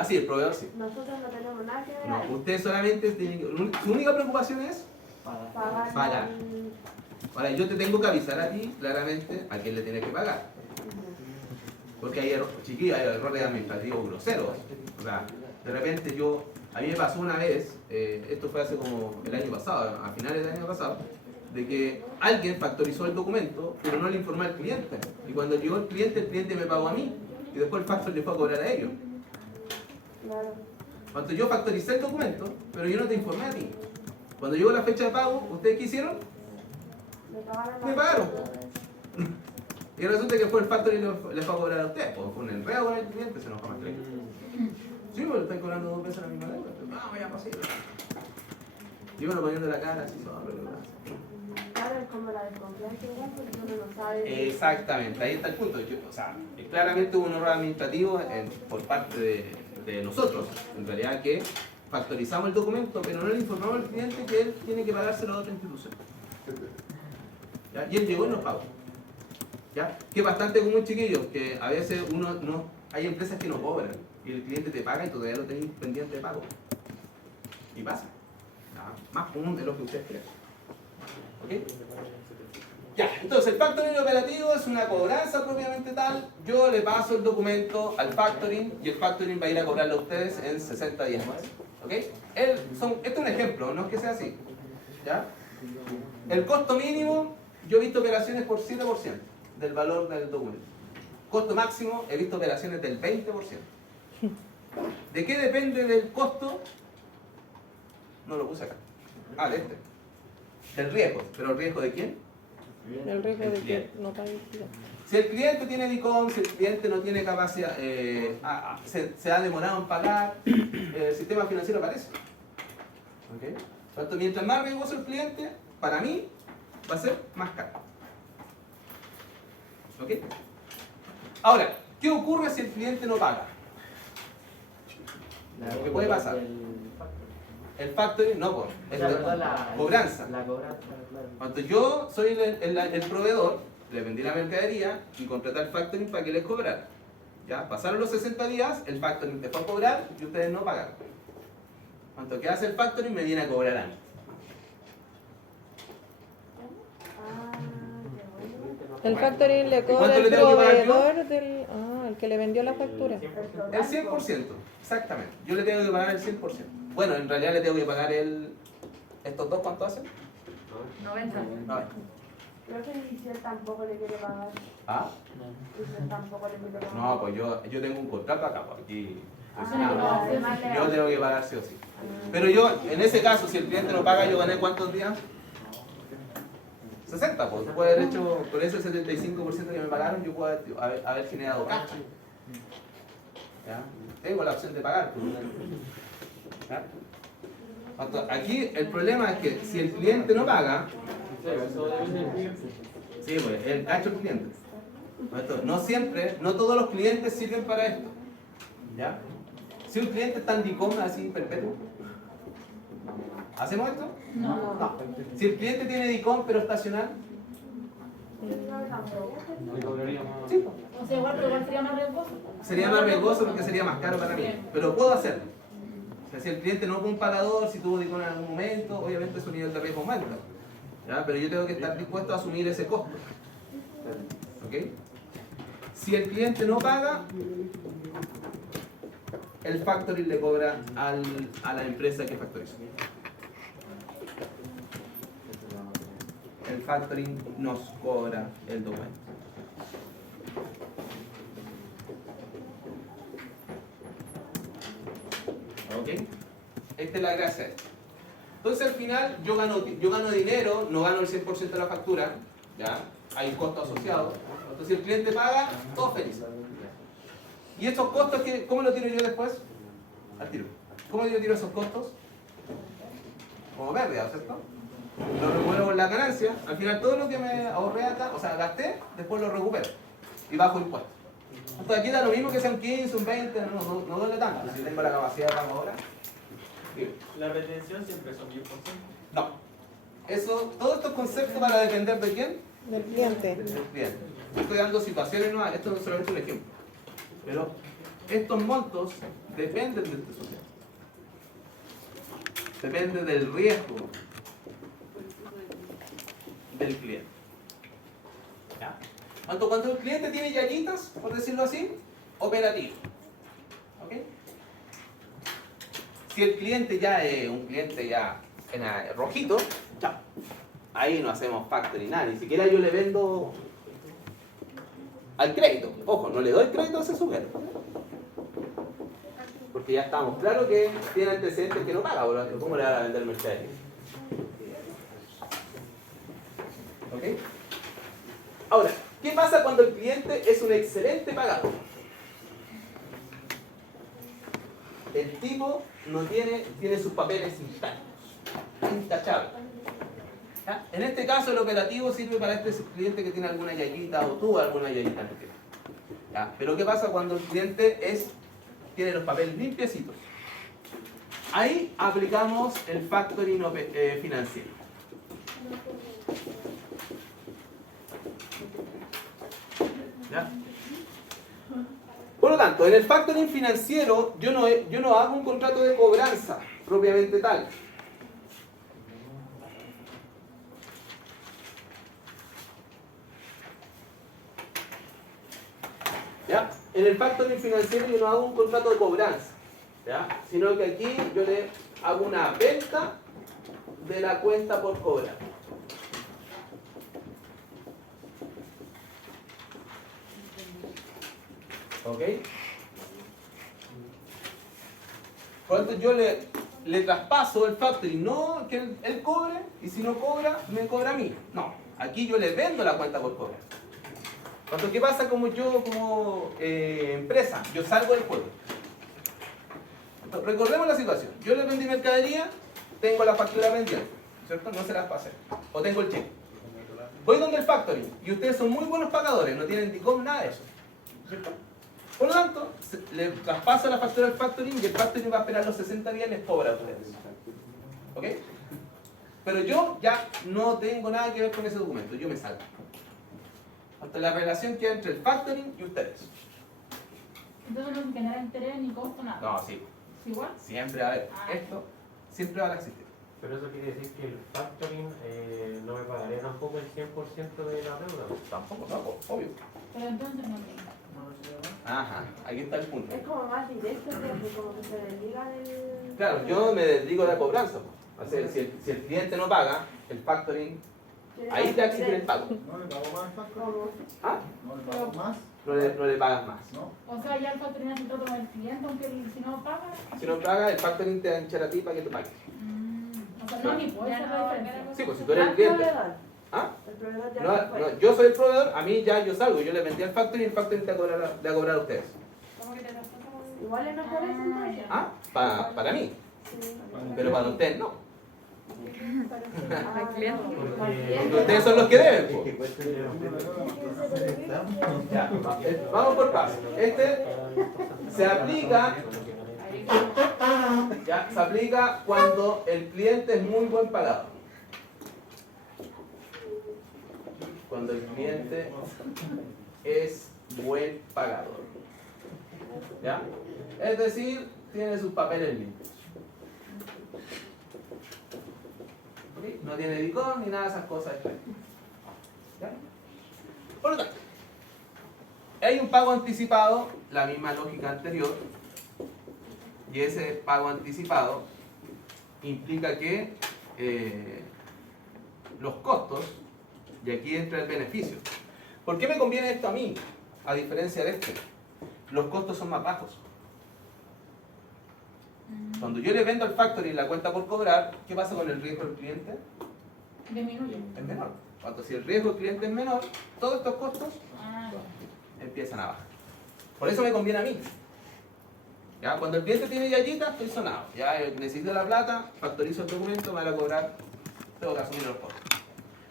Sí, el proveedor sí. Nosotros no tenemos nada que ver No, ahí. ustedes solamente tienen su única preocupación es Pagar pagar. el- Ahora, yo te tengo que avisar a ti claramente a quién le tienes que pagar. Porque hay errores administrativos groseros. O sea, de repente a mí me pasó una vez, esto fue hace como el año pasado, a finales del año pasado, de que alguien factorizó el documento, pero no le informó al cliente. Y cuando llegó el cliente me pagó a mí. Y después el factor le fue a cobrar a ellos. Claro. Cuando yo factoricé el documento, pero yo no te informé a ti. Cuando llegó la fecha de pago, ¿ustedes qué hicieron? Me pagaron. Y resulta que fue el factor y le fue a cobrar a usted. Pues fue un enredo con el cliente, se nos fue más crédito. Sí, pues le están cobrando 2 veces la misma deuda. No, vaya posible. Y uno poniendo la cara así, Claro, es como la desconfianza, ¿verdad? Porque uno no sabe. exactamente, ahí está el punto. O sea, claramente hubo un error administrativo por parte de nosotros, en realidad, que factorizamos el documento, pero no le informamos al cliente que él tiene que pagárselo a otra institución. ¿Ya? Y él llegó y nos pagó. ¿Ya? Que es bastante común, chiquillos, que a veces hay empresas que no cobran y el cliente te paga y todavía lo tenés pendiente de pago. Y pasa. ¿Ya? Más común de lo que ustedes creen. ¿Ok? Ya, entonces el factoring operativo es una cobranza propiamente tal. Yo le paso el documento al factoring y el factoring va a ir a cobrarlo a ustedes en 60 días más. ¿Ok? Este es un ejemplo, no es que sea así. ¿Ya? El costo mínimo, yo he visto operaciones por 7% del valor del documento. Costo máximo, he visto operaciones del 20%. ¿De qué depende del costo? No lo puse acá. De este. Del riesgo. ¿Pero el riesgo de quién? El riesgo El de que cliente. no pague el cliente. Si el cliente tiene DICOM, si el cliente no tiene capacidad, se ha demorado en pagar, el sistema financiero aparece. ¿Okay? Por tanto, mientras más riesgoso el cliente, para mí, va a ser más caro. ¿Ok? Ahora, ¿qué ocurre si el cliente no paga? ¿Qué puede pasar? El factoring, no, es la cobranza. La cobranza, claro. Cuando yo soy el proveedor, le vendí la mercadería y contraté al factoring para que les cobrara. ¿Ya? Pasaron los 60 días, el factoring dejó a cobrar y ustedes no pagaron. Cuando que hace el factoring me viene a cobrar a mí. Ah, qué bueno. El factoring le cobra ¿Cuánto el le tengo que pagar yo? proveedor del... Ah, el que le vendió la factura. El 100%, exactamente. Yo le tengo que pagar el 100%. Bueno, en realidad le tengo que pagar ¿estos dos cuánto hacen? 90. No. Creo que Giselle tampoco le quiere pagar. ¿Ah? Giselle tampoco le quiere pagar. No, pues yo tengo un contrato acá, pues aquí. Además le- Yo tengo que pagar sí o sí. Pero yo, en ese caso, si el cliente no paga, yo gané ¿cuántos días? 60, pues. Puedo haber hecho, por ese 75% que me pagaron, yo puedo haber generado cash. ¿Ya? Tengo la opción de pagar. Pues. ¿Ya? Aquí el problema es que si el cliente no paga, sí, pues el cacho del cliente. No siempre, no todos los clientes sirven para esto. ¿Ya? Si un cliente está en DICOM así perpetuo, ¿hacemos esto? No. Si el cliente tiene DICOM pero estacional, sí, O sea, igual sería más riesgoso. sería más riesgoso porque sería más caro para mí. Pero puedo hacerlo. O sea, si el cliente no fue un pagador, si tuvo DICOM en algún momento, obviamente su nivel de riesgo aumenta. ¿Ya? Pero yo tengo que estar dispuesto a asumir ese costo. ¿Ok? Si el cliente no paga, el factoring le cobra a la empresa que factoriza. El factoring nos cobra el documento. ¿Ok? Esta es la gracia de esto. Entonces al final yo gano dinero, no gano el 100% de la factura, ¿ya? Hay un costo asociado. Entonces si el cliente paga, todo feliz. ¿Y estos costos cómo lo tiro yo después? Al tiro. ¿Cómo yo tiro esos costos? Como pérdida, ¿cierto? Lo remuevo con la ganancia. Al final todo lo que me ahorré acá, o sea, gasté, después lo recupero. Y bajo impuestos. Entonces aquí da lo mismo que sea un 15, un 20, no duele tanto. Si tengo la capacidad de pago ahora. Dime. La retención siempre son 10%. No. Todos estos conceptos van a depender de quién? Del cliente. Del cliente. Estoy dando situaciones nuevas, esto no es solamente un ejemplo. Pero estos montos dependen del tesorero. Depende del riesgo del cliente. ¿Ya? Cuando el cliente tiene yayitas, por decirlo así, operativo. ¿Ok? Si el cliente ya es un cliente ya en rojito, ya. Ahí no hacemos factoring nada, ni siquiera yo le vendo al crédito. Ojo, no le doy crédito a ese sujeto. Porque ya estamos claros que tiene antecedentes que no paga, por lo tanto, ¿cómo le van a vender mercadería? ¿Ok? Ahora, ¿qué pasa cuando el cliente es un excelente pagador? El tipo no tiene sus papeles intachables. ¿Ya? En este caso el operativo sirve para este cliente que tiene alguna yayita o tuvo alguna yayita en el tiempo. ¿Ya? Pero ¿qué pasa cuando el cliente tiene los papeles limpiecitos? Ahí aplicamos el factoring financiero. ¿Ya? Por lo tanto, en el factoring financiero yo no hago un contrato de cobranza propiamente tal. ¿Ya? En el factoring financiero yo no hago un contrato de cobranza, ¿ya? Sino que aquí yo le hago una venta de la cuenta por cobrar. ¿Ok? Por lo tanto yo le traspaso el factoring, no que él cobre, y si no cobra, me cobra a mí. No, aquí yo le vendo la cuenta por cobrar. Entonces, ¿qué pasa como empresa? Yo salgo del juego. Entonces, recordemos la situación. Yo le vendí mercadería, tengo la factura pendiente, ¿cierto? No se las pasé. O tengo el cheque. Voy donde el factoring, y ustedes son muy buenos pagadores, no tienen DICOM, nada de eso, ¿cierto? Por lo tanto, le traspaso la factura al factoring y el factoring va a esperar los 60 días y les cobra a ustedes. ¿Ok? Pero yo ya no tengo nada que ver con ese documento, yo me salgo. Hasta la relación que hay entre el factoring y ustedes. Entonces no se genera interés ni costo, nada. No, sí. ¿Igual? Siempre va a haber. Esto siempre va a existir. Pero eso quiere decir que el factoring no me pagaría tampoco el 100% de la deuda. Tampoco, no, pues, obvio. Pero entonces no tengo. Ajá, aquí está el punto. Es como más directo, como que se desliga del... Claro, yo me desligo de la cobranza. O sea, si el cliente no paga, el factoring, ahí te exige el pago. ¿No le pago más al factor? ¿Ah? ¿No le pago más? No le pagas más. ¿No? O sea, ya el factoring hace trato con el cliente, aunque si no paga. Si no paga, el factoring te va a hinchar a ti para que te pagues. O sea, no, ni puede ser la diferencia. Sí, pues si tú eres el cliente. ¿Ah? El proveedor ya No, se fue. no, yo soy el proveedor, a mí ya yo salgo, yo le vendí al factoring y el factoring te va a cobrar a ustedes. ¿Cómo que te das cosas? Igual es mejor eso entonces. ¿Ah? Para mí, Sí. pero para ustedes no. Ah, cliente. Porque ustedes son los que deben. Pues. Ya, vamos por paso. Este se aplica, ya, se aplica cuando el cliente es muy buen pagador. Cuando el cliente es buen pagador. ¿Ya? Es decir, tiene sus papeles limpios. ¿Ok? No tiene DICOM ni nada de esas cosas. ¿Ya? Por lo tanto, hay un pago anticipado, la misma lógica anterior, y ese pago anticipado implica que los costos, y aquí entra el beneficio. ¿Por qué me conviene esto a mí, a diferencia de este? Los costos son más bajos. Cuando yo le vendo al factory la cuenta por cobrar, ¿qué pasa con el riesgo del cliente? Disminuye. Es menor. Cuando si el riesgo del cliente es menor, todos estos costos Ah, empiezan a bajar. Por eso me conviene a mí. ¿Ya? Cuando el cliente tiene yayita, estoy sonado. Ya necesito la plata, factorizo el documento, me van a cobrar, tengo que asumir los costos.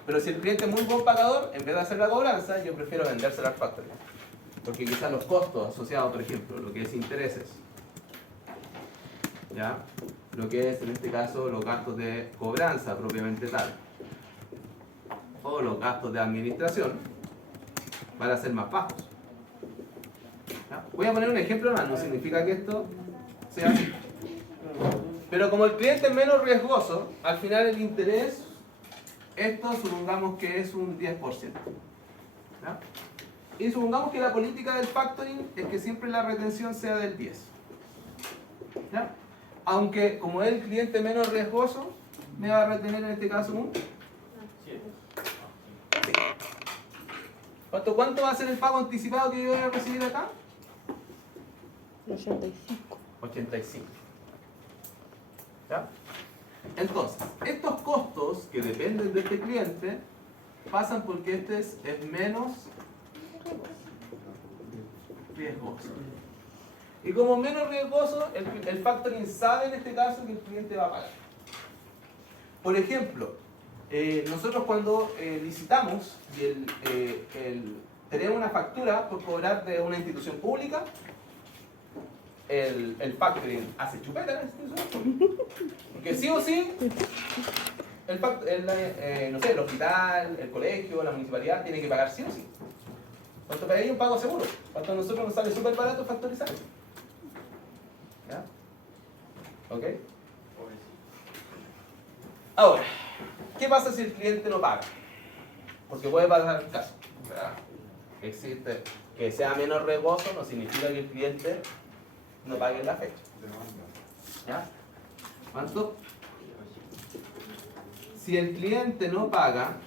Pero si el cliente es muy buen pagador, en vez de hacer la cobranza, yo prefiero vendérsela al factory. Porque quizás los costos asociados, por ejemplo, lo que es intereses, ¿ya? Lo que es en este caso los gastos de cobranza propiamente tal, o los gastos de administración, van a ser más bajos. ¿Ya? Voy a poner un ejemplo más, no significa que esto sea así. Pero como el cliente es menos riesgoso, al final el interés, esto supongamos que es un 10%. ¿Ya? Y supongamos que la política del factoring es que siempre la retención sea del 10%. ¿Ya? Aunque como es el cliente menos riesgoso, me va a retener en este caso un 7%. ¿Cuánto va a ser el pago anticipado que yo voy a recibir acá? 85. 85. ¿Ya? Entonces, estos costos que dependen de este cliente pasan porque este es menos riesgoso. Y como menos riesgoso, el factoring sabe en este caso que el cliente va a pagar. Por ejemplo, nosotros cuando licitamos y tenemos una factura por cobrar de una institución pública, el factoring hace chupeta en esta institución. Porque sí o sí, no sé, el hospital, el colegio, la municipalidad tiene que pagar sí o sí. ¿Cuánto para ellos un pago seguro? ¿Cuánto a nosotros nos sale súper barato factorizar? ¿Ya? ¿Ok? Ahora, ¿qué pasa si el cliente no paga? Porque puede pasar el caso, ¿verdad? Existe que sea menos riesgoso, no significa que el cliente no pague en la fecha. ¿Ya? ¿Cuánto? Si el cliente no paga,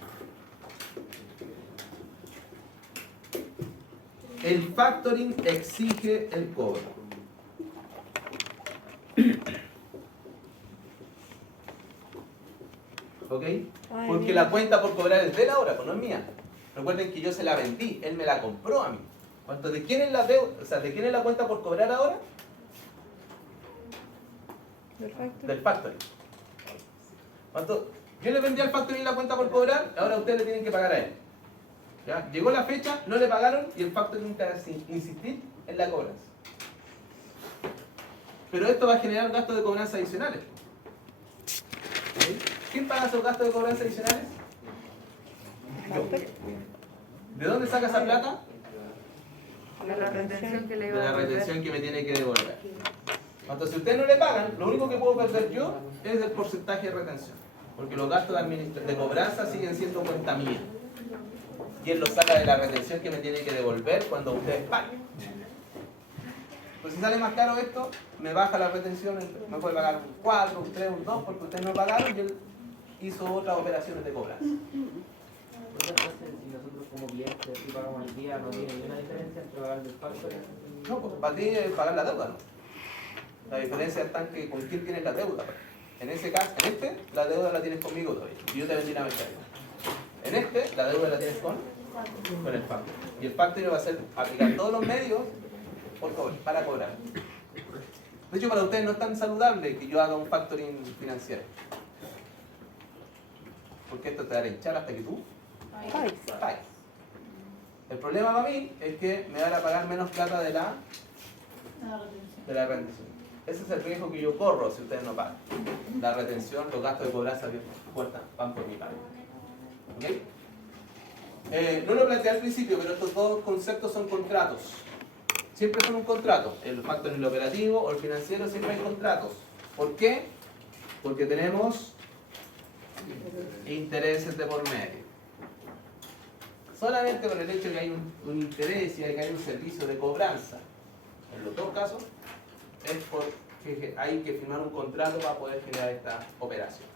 el factoring exige el cobro. ¿Ok? Porque la cuenta por cobrar es de él ahora, pues no es mía. Recuerden que yo se la vendí, él me la compró a mí. ¿Cuánto? ¿De quién es la deuda? O sea, ¿de quién es la cuenta por cobrar ahora? Del factoring. ¿Cuánto? Yo le vendí al factoring la cuenta por cobrar, ahora ustedes le tienen que pagar a él. ¿Ya? Llegó la fecha, no le pagaron y el factoring te va a insistir en la cobranza. Pero esto va a generar gastos de cobranza adicionales. ¿Okay? ¿Quién paga esos gastos de cobranza adicionales? Yo. ¿De dónde saca esa plata? La retención que le De la retención que me tiene que devolver. Entonces, si ustedes no le pagan, lo único que puedo perder yo es el porcentaje de retención. Porque los gastos de cobranza siguen siendo cuenta mía. y él lo saca de la retención que me tiene que devolver cuando ustedes paguen. Pues si sale más caro esto, me baja la retención, me puede pagar un 4, un 3, un 2, porque ustedes no pagaron y él hizo otras operaciones de cobranza. Entonces, si nosotros como clientes si pagamos al día, no tiene ninguna diferencia entre pagar el factor y... No, pues para ti es pagar la deuda, ¿no? La diferencia está en que con quién tienes la deuda. En ese caso, en este, la deuda la tienes conmigo todavía. Y yo te vendí la mercadería. En este, la deuda la tienes con el factor. Y el factor va a ser aplicar todos los medios para cobrar. De hecho, para ustedes no es tan saludable que yo haga un factoring financiero. Porque esto te va a hinchar hasta que tú pagues. El problema para mí es que me van a pagar menos plata de la retención. Ese es el riesgo que yo corro si ustedes no pagan. La retención, los gastos de cobranza van por mi parte. ¿Okay? No lo planteé al principio, pero estos dos conceptos son contratos. Siempre son un contrato. El factoring operativo o el financiero siempre hay contratos. ¿Por qué? Porque tenemos intereses de por medio. Solamente por el hecho de que hay un interés y de que hay un servicio de cobranza, en los dos casos, es porque hay que firmar un contrato para poder generar esta operación.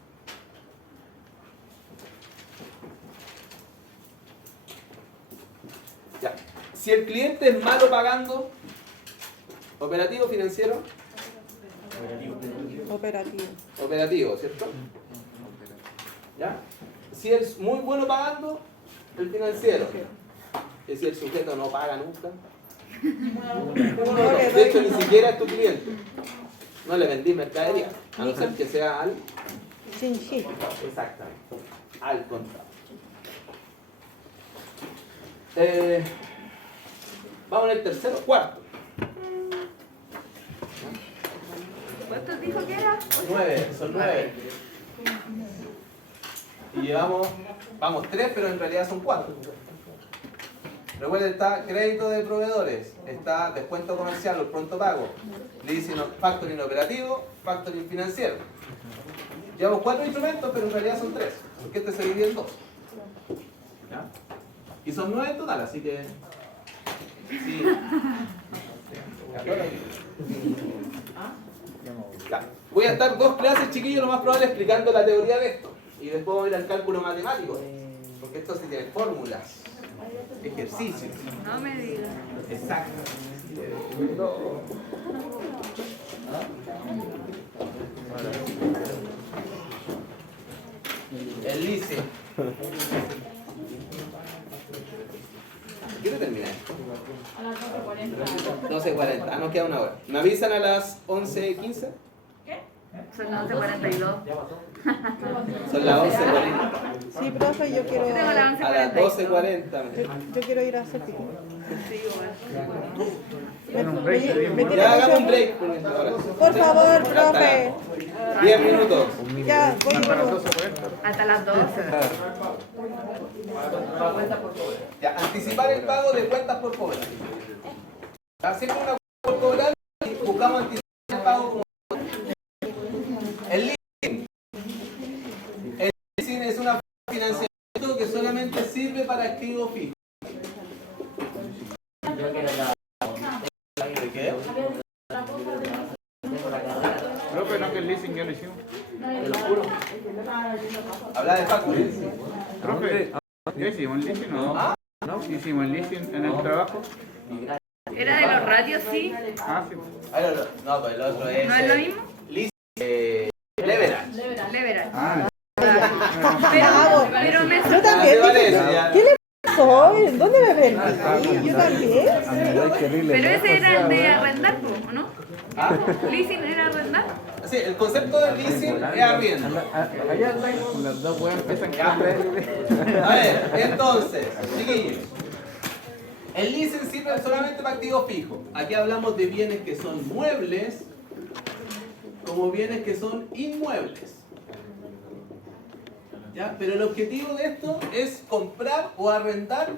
Ya. Si el cliente es malo pagando, operativo, financiero, operativo, ¿cierto? ¿Ya? Si es muy bueno pagando, el financiero. Y si el sujeto no paga nunca, de hecho ni siquiera es tu cliente. No le vendí mercadería, a no ser que sea al... Exactamente, al contrato. Vamos al tercero, cuarto. ¿Cuántos dijo que era? 9, son 9. Y vamos 3, pero en realidad son 4. Recuerden, está crédito de proveedores, está descuento comercial o pronto pago, leasing, factoring operativo, factoring financiero. Llevamos 4 instrumentos, pero en realidad son 3, porque este se divide en 2. ¿Ya? Y son 9 en total, así que... Sí. Ya. Voy a estar 2 clases, chiquillos, lo más probable explicando la teoría de esto. Y después vamos a ir al cálculo matemático, porque esto sí tiene fórmulas, ejercicios. No me digas. Exacto. El leasing. ¿Qué hora termina esto? A las 12:40. 12:40. Nos queda una hora. ¿Me avisan a las 11:15? Son las 11:42. Son las 11:40. Sí, profe, yo quiero... Tengo las A las 12:40. Yo quiero ir a hacer pipí. Sí, Ya hagamos un break. Por favor, profe. 10 minutos. Ya, voy hasta las 12. Ya, anticipar el pago de cuentas por cobrar. Siempre una cuenta por cobrar y buscamos anticipar el pago como... El leasing. El leasing es una financiamiento que solamente sirve para activos fijos. ¿De qué? Profe, no que el leasing ya lo hicimos. Te lo juro. Habla de factoring. Profe, ¿ya hicimos el leasing o no? ¿No? ¿Hicimos el leasing en el trabajo? ¿Era de los radios, sí? Ah, sí. No, pues el otro es... ¿No es lo mismo? Leasing. Leverage. Leverage. Ah, Pero me Yo también. Valencia. ¿Qué le pasó? ¿Dónde me perdí? Yo también. Pero ese era el de arrendar, ¿o no? ¿Ah? ¿Leasing era arrendar? Sí, el concepto del leasing es arriendo. allá están las dos weas empiezan a A ver, entonces, chiquillos. El leasing sirve solamente para activos fijos. Aquí hablamos de bienes que son muebles como bienes que son inmuebles. ¿Ya? Pero el objetivo de esto es comprar o arrendar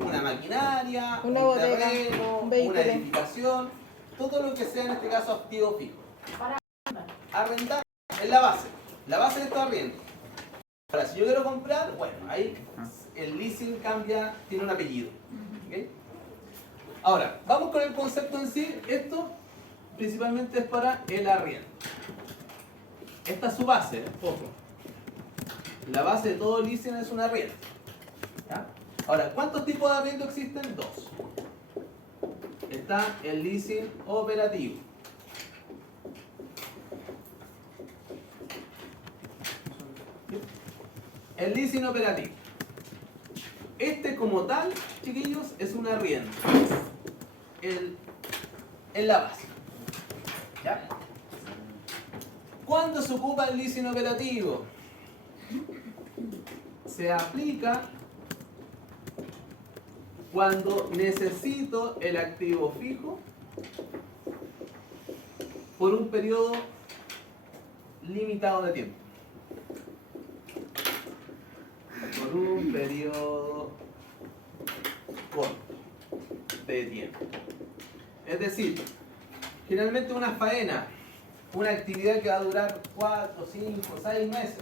una maquinaria, Una un bodega, terreno, un una vehículo. edificación, todo lo que sea en este caso activo fijo. Arrendar es la base de estos arriendos. Ahora, si yo quiero comprar, bueno, ahí el leasing cambia, tiene un apellido. ¿Ok? Ahora, vamos con el concepto en sí. Esto principalmente es para el arriendo. Esta es su base, ojo. La base de todo leasing es un arriendo. ¿Ya? Ahora, ¿cuántos tipos de arriendo existen? Dos. Está el leasing operativo. El leasing operativo. Este como tal, chiquillos, es un arriendo. En la base. ¿Ya? ¿Cuándo se ocupa el leasing operativo? Se aplica cuando necesito el activo fijo por un periodo limitado de tiempo. Por un periodo corto de tiempo. Es decir, generalmente una faena, una actividad que va a durar 4, 5, 6 meses.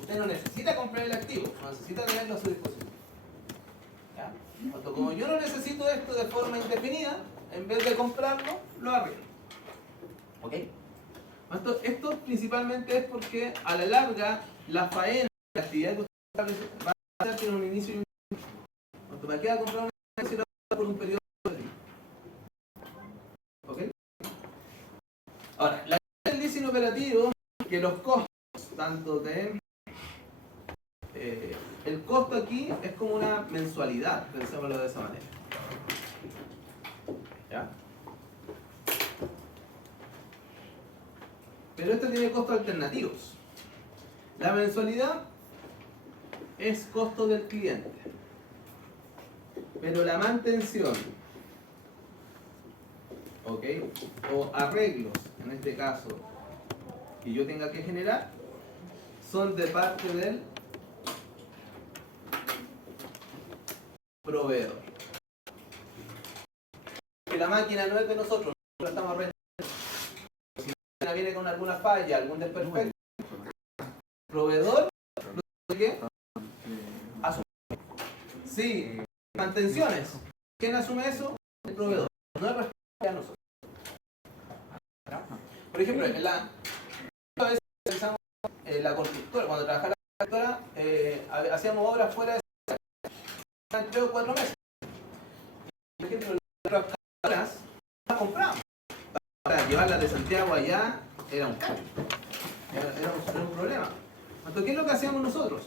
Usted no necesita comprar el activo, no necesita tenerlo a su disposición. ¿Ya? Cuanto como yo no necesito esto de forma indefinida, en vez de comprarlo, lo arriendo. ¿Ok? Esto principalmente es porque a la larga la faena, la actividad que usted va a hacer tiene un inicio y un fin. Cuanto me queda comprar una actividad por un periodo de tiempo. ¿Ok? Ahora, la del leasing operativo, que los costos, tanto de... el costo aquí es como una mensualidad, pensémoslo de esa manera. ¿Ya? Pero esto tiene costos alternativos. La mensualidad es costo del cliente. Pero la mantención, ¿ok? O arreglos, en este caso, que yo tenga que generar, son de parte del proveedor. Que la máquina no es de nosotros la estamos arrendando. Si la máquina viene con alguna falla, algún desperfecto, el proveedor, ¿qué? Asume. Sí, mantenciones. ¿Quién asume eso? El proveedor. No es responsabilidad de nosotros. Por ejemplo, a veces realizamos la constructora, cuando trabajaba la constructora, hacíamos obras fuera de 3 o 4 meses. Por ejemplo, las carreras las compramos. Para llevarlas de Santiago allá era un cambio. Era un problema. Entonces, ¿qué es lo que hacíamos nosotros?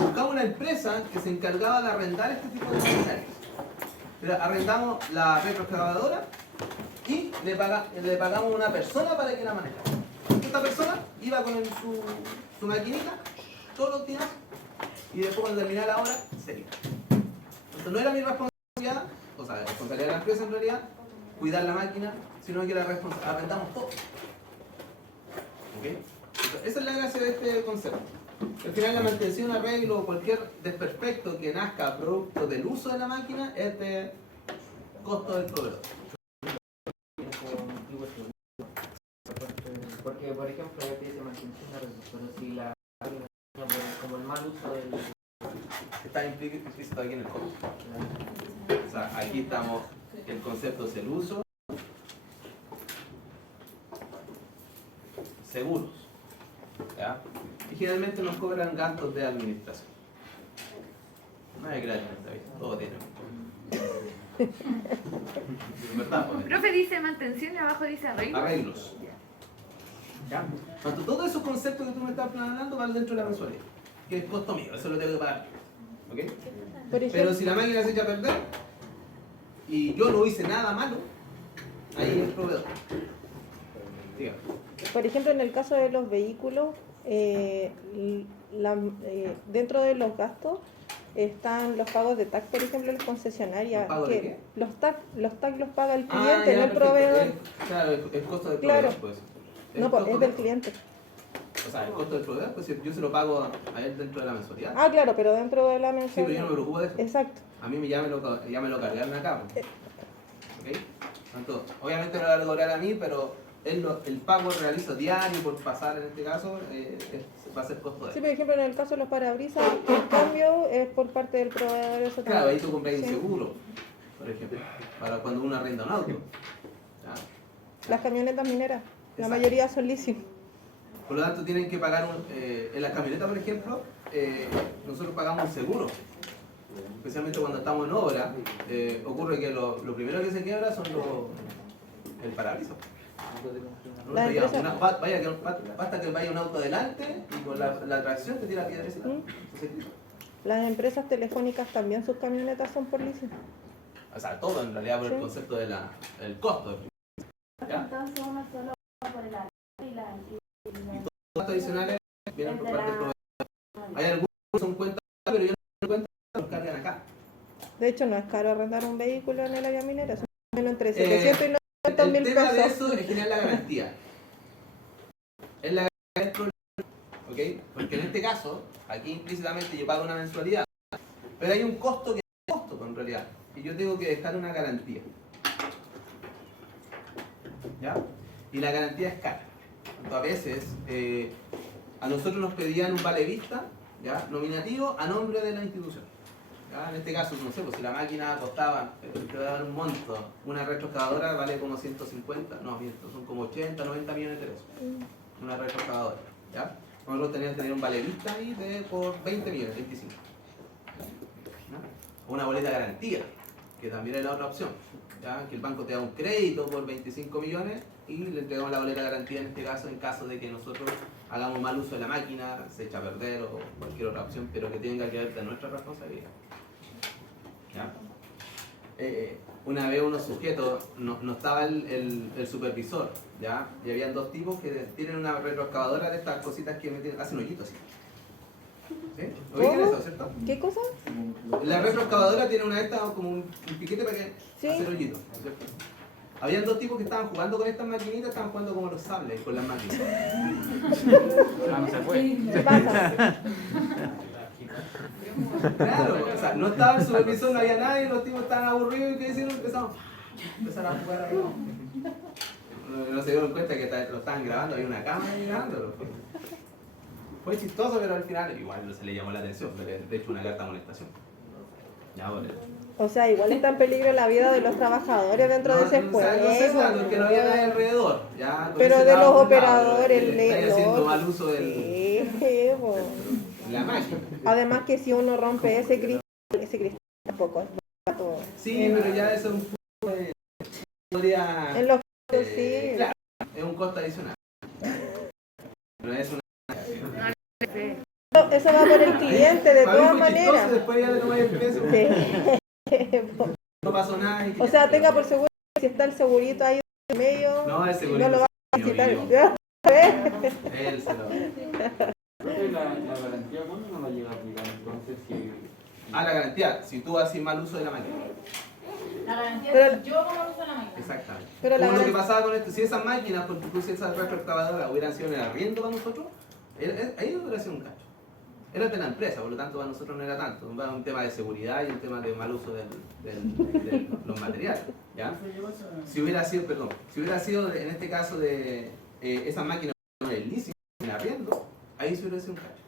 Buscamos una empresa que se encargaba de arrendar este tipo de maquinarias. Arrendamos la retroexcavadora y le pagamos a una persona para que la manejara. Esta persona iba con su maquinita todos los días y después cuando terminara la hora se iba. Entonces no era mi responsabilidad, o sea, la responsabilidad de la empresa en realidad, cuidar la máquina, sino que la arrendamos todo. ¿Ok? Esa es la gracia de este concepto. Al final la mantención, arreglo o cualquier desperfecto que nazca producto del uso de la máquina es de costo del proveedor. Porque, por ejemplo, ya te dice mantención de arreglo, pero si la como el mal uso del... Está implícito aquí en el código. O sea, aquí estamos, el concepto es el uso. Seguros. ¿Ya? Y generalmente nos cobran gastos de administración. No es gratis, ¿sabes? Todo tiene. ¿Verdad? Profe dice mantención y abajo dice arreglo. Arreglos. Cuando todos esos conceptos que tú me estás hablando van dentro de la mensualidad, que es costo mío, eso lo tengo que pagar. ¿Ok? Pero si la máquina se echa a perder y yo no hice nada malo, ahí es el proveedor. Dígame. Por ejemplo, en el caso de los vehículos, dentro de los gastos están los pagos de TAC, por ejemplo, en las concesionarias. ¿Los pagos de qué? Los TAC los paga el cliente, no el perfecto. proveedor. Claro, el costo del Claro. proveedor, pues. No, pues es del cliente. O sea, el costo del proveedor, pues yo se lo pago a él dentro de la mensualidad. Ah, claro, pero dentro de la Sí, pero yo mensualidad. no me preocupo de eso. Exacto. A mí ya me lo cargaron acá. ¿Ok? Entonces, obviamente me lo va a cobrar a mí, pero el pago realizo diario por pasar en este caso va a ser costo de Sí, él. por ejemplo, en el caso de los parabrisas, el cambio es por parte del proveedor. Eso Claro, ahí también. tú compras un Sí. seguro, por ejemplo, para cuando uno arrenda un auto. ¿Ya? Las camionetas mineras, la Exacto. mayoría son leasing. Por lo tanto, tienen que pagar en las camionetas, por ejemplo, nosotros pagamos un seguro. Especialmente cuando estamos en obra, ocurre que lo primero que se quiebra son el parabrisas. No, Las ya, empresas- basta que vaya un auto adelante y con la tracción te tira piedrecita. Entonces, Las empresas telefónicas también sus camionetas son por leasing. o sea, todo en realidad por el Sí. concepto del costo. ¿Ya? Entonces uno solo va por el área y la... Los gastos adicionales vienen por parte del proveedor. Hay algunos que son cuentas, pero yo no cuenta los cargan acá. De hecho, no es caro arrendar un vehículo en el área minera, son menos entre 700 y El 900 mil tema de pesos. eso es generar la garantía. Es la garantía del problema, ¿ok? Porque en este caso, aquí implícitamente yo pago una mensualidad, pero hay un costo que es costo en realidad, y yo tengo que dejar una garantía. ¿Ya? Y la garantía es cara. Entonces, a veces a nosotros nos pedían un vale vista, ¿ya? Nominativo a nombre de la institución. ¿Ya? En este caso, no sé, pues si la máquina costaba, te voy a dar un monto, una retroexcavadora vale como 150, no, miento, son como 80, 90 millones de pesos. Una retroexcavadora, ¿ya? Nosotros teníamos que tener un vale vista ahí por 20 millones, 25. ¿Ya? O una boleta de garantía, que también es la otra opción. ¿Ya? Que el banco te da un crédito por 25 millones y le entregamos la boleta de garantía en este caso, en caso de que nosotros hagamos mal uso de la máquina, se echa a perder o cualquier otra opción, pero que tenga que ver de nuestra responsabilidad. ¿Ya? Una vez unos sujetos, no estaba el supervisor, ¿ya? Y habían dos tipos que tienen una retroexcavadora de estas cositas que hacen hoyitos así. ¿Sí? ¿Oigan eso, cierto? ¿Qué cosa? La retroexcavadora tiene una de estas como un piquete para que Sí. hacer hoyitos, ¿cierto? Habían dos tipos que estaban jugando con estas maquinitas, estaban jugando como los sables con las máquinas. Ah, no se puede. ¿Qué pasa? Claro, o sea, no estaba el supervisor, no había nadie, los tipos estaban aburridos y ¿qué hicieron? Empezaron a jugar ahí. No se dieron cuenta que lo estaban grabando, había una cámara ahí grabándolo. Fue chistoso, pero al final igual no se le llamó la atención, porque de hecho una carta de amonestación. Ya, bueno. O sea, igual está en peligro la vida de los trabajadores dentro de ese No juego. sé cuándo, que no había nadie alrededor. Ya, con Pero ese de estaba los fundado, operadores, está haciendo los- mal uso Sí, po. de la máquina. Además que si uno rompe ese cristal tampoco es barato. Sí, pero ya eso es un poco de historia. En los casos sí. Claro, es un costo adicional. No es una. Eso va por el cliente de Para mí todas fue chistoso, maneras. después ya le tomé el precio. Sí. No pasó nada. O sea, tenga por seguro que si está el segurito ahí en medio, No, el segurito no lo va a se lo quitar. llevó. Él se lo. La garantía, ¿cuándo no la llega a aplicar? Entonces, si... Ah, la garantía, si tú haces mal uso de la máquina. La garantía Pero- es yo como uso la máquina. Exactamente. Pero la Como lo que garan- pasaba con esto, si esas máquinas, porque tú si esas retroexcavadoras hubieran sido en el arriendo para nosotros, ahí hubiera sido un cacho. Era de la empresa, por lo tanto para nosotros no era tanto. Era un tema de seguridad y un tema de mal uso de los materiales. ¿Ya? Si hubiera sido, perdón, si hubiera sido en este caso de esas máquinas en el leasing, en arriendo, ahí se hubiera sido un cacho.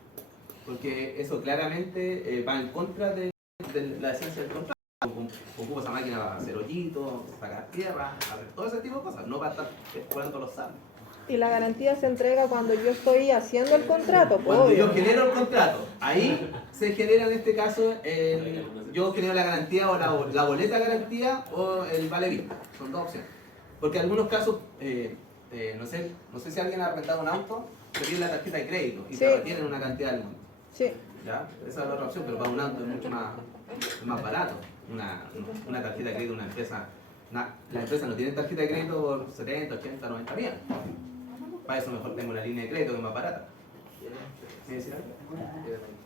Porque eso claramente va en contra de la esencia del contrato. Ocupa esa máquina para hacer hoyitos, sacar tierra, hacer todo ese tipo de cosas, no para estar explorando los sables. Y la garantía se entrega cuando yo estoy haciendo el contrato, pues, Cuando obvio. yo genero el contrato, ahí se genera en este caso, yo genero la garantía o la boleta de garantía o el vale vista. Son dos opciones. Porque en algunos casos, no sé si alguien ha rentado un auto, te piden la tarjeta de crédito y Sí. te retienen una cantidad del monto. Sí. ¿Ya? Esa es la otra opción, pero para un auto es mucho más barato. Una tarjeta de crédito de una empresa. Las empresas no tienen tarjeta de crédito por 70, 80, 90 millones. Para eso mejor tengo una línea de crédito que es más barata. ¿Quieres decir algo?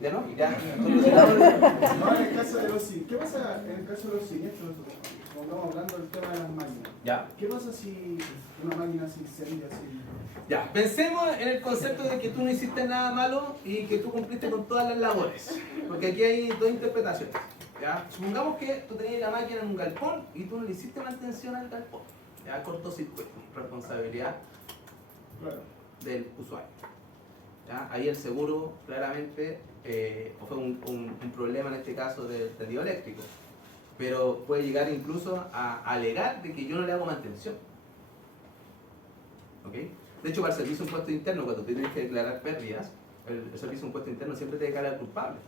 ¿Ya no? ¿Ya? No, en el caso de los ¿qué pasa en el caso de los siniestros? Como estamos hablando del tema de las máquinas. ¿Ya? ¿Qué pasa si una máquina se incendia así? Ya, pensemos en el concepto de que tú no hiciste nada malo y que tú cumpliste con todas las labores. Porque aquí hay dos interpretaciones. ¿Ya? Supongamos que tú tenías la máquina en un galpón y tú no le hiciste mantención al galpón. ¿Ya? Cortocircuito, responsabilidad Claro. del usuario. ¿ya? Ahí el seguro claramente fue un problema en este caso del tendido eléctrico, pero puede llegar incluso a alegar de que yo no le hago mantención. ¿Ok? De hecho, para el servicio de impuesto interno, cuando tienes que declarar pérdidas, el servicio de impuesto interno siempre te declara el culpable.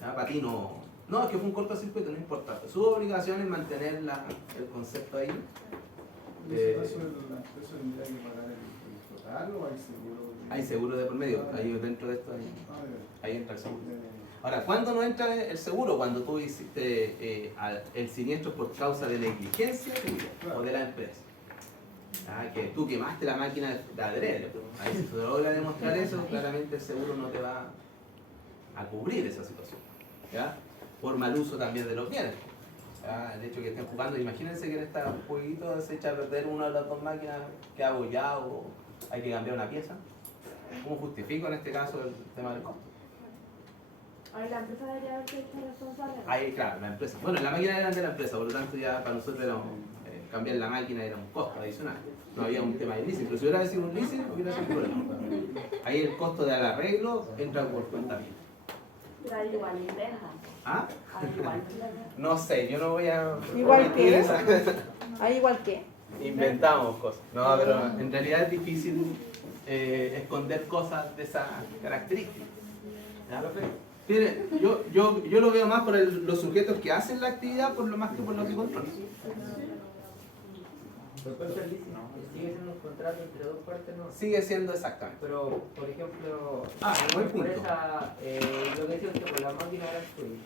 ¿Ya? Para ti no, es que fue un cortocircuito, no importa. Su obligación es mantener el concepto ahí. ¿En ese caso la empresa tendría que pagar el total o hay seguro? Hay seguro de por medio, ahí dentro de esto ahí entra el seguro. Ahora, ¿cuándo no entra el seguro? Cuando tú hiciste el siniestro por causa de negligencia tuya o de la empresa. Que tú quemaste la máquina de adrede. Ahí si se logra demostrar eso, claramente el seguro no te va a cubrir esa situación. ¿Ya? Por mal uso también de los bienes. El hecho de que estén jugando, imagínense que en este jueguito se echa a perder una de las dos máquinas, que hago ya o hay que cambiar una pieza. ¿Cómo justifico en este caso el tema del costo? Ahora la empresa debería haberse hecho responsable. Ahí, claro, la empresa. Bueno, la máquina era de la empresa, por lo tanto ya para nosotros era cambiar la máquina era un costo adicional. No había un tema de leasing, pero si hubiera sido un leasing, hubiera sido un problema. Ahí el costo del arreglo entra por cuenta mía. Pero ahí igual inventan. ¿Ah? Ahí igual inventan. No sé, yo no voy a... ¿Igual qué? esa- ¿Hay igual que? Inventamos cosas. No, pero en realidad es difícil esconder cosas de esa característica. ¿Ya? Mire, yo lo veo más por los sujetos que hacen la actividad por lo más que por los que controlan. Pero ¿cuál es el leasing? Sigue siendo un contrato entre dos partes, ¿no? Sigue siendo exactamente. Pero, por ejemplo, buen punto. empresa, lo que decía usted, por la máquina era suya,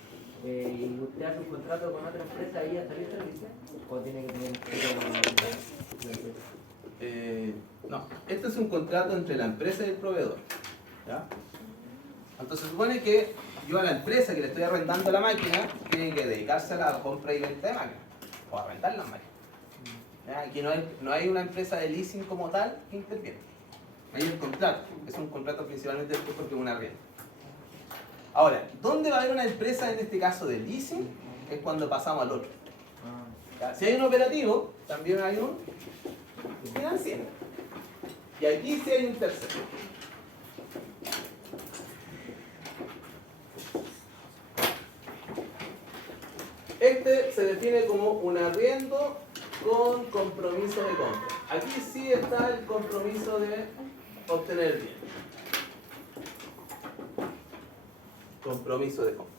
y usted hace un contrato con otra empresa y ya está listo el leasing, o tiene que tener No, este es un contrato entre la empresa y el proveedor. ¿Ya? Entonces se supone que yo a la empresa que le estoy arrendando la máquina tiene que dedicarse a la compra y venta de máquinas o a rentar las máquinas. ¿Ya? Aquí no hay una empresa de leasing como tal que interviene. Hay el contrato, es un contrato principalmente porque es una arriendo. Ahora, ¿dónde va a haber una empresa en este caso de leasing? Es cuando pasamos al otro. ¿Ya? Si hay un operativo, también hay un financiero. Y aquí sí hay un tercero. Este se define como un arriendo con compromiso de compra. Aquí sí está el compromiso de obtener bien. Compromiso de compra.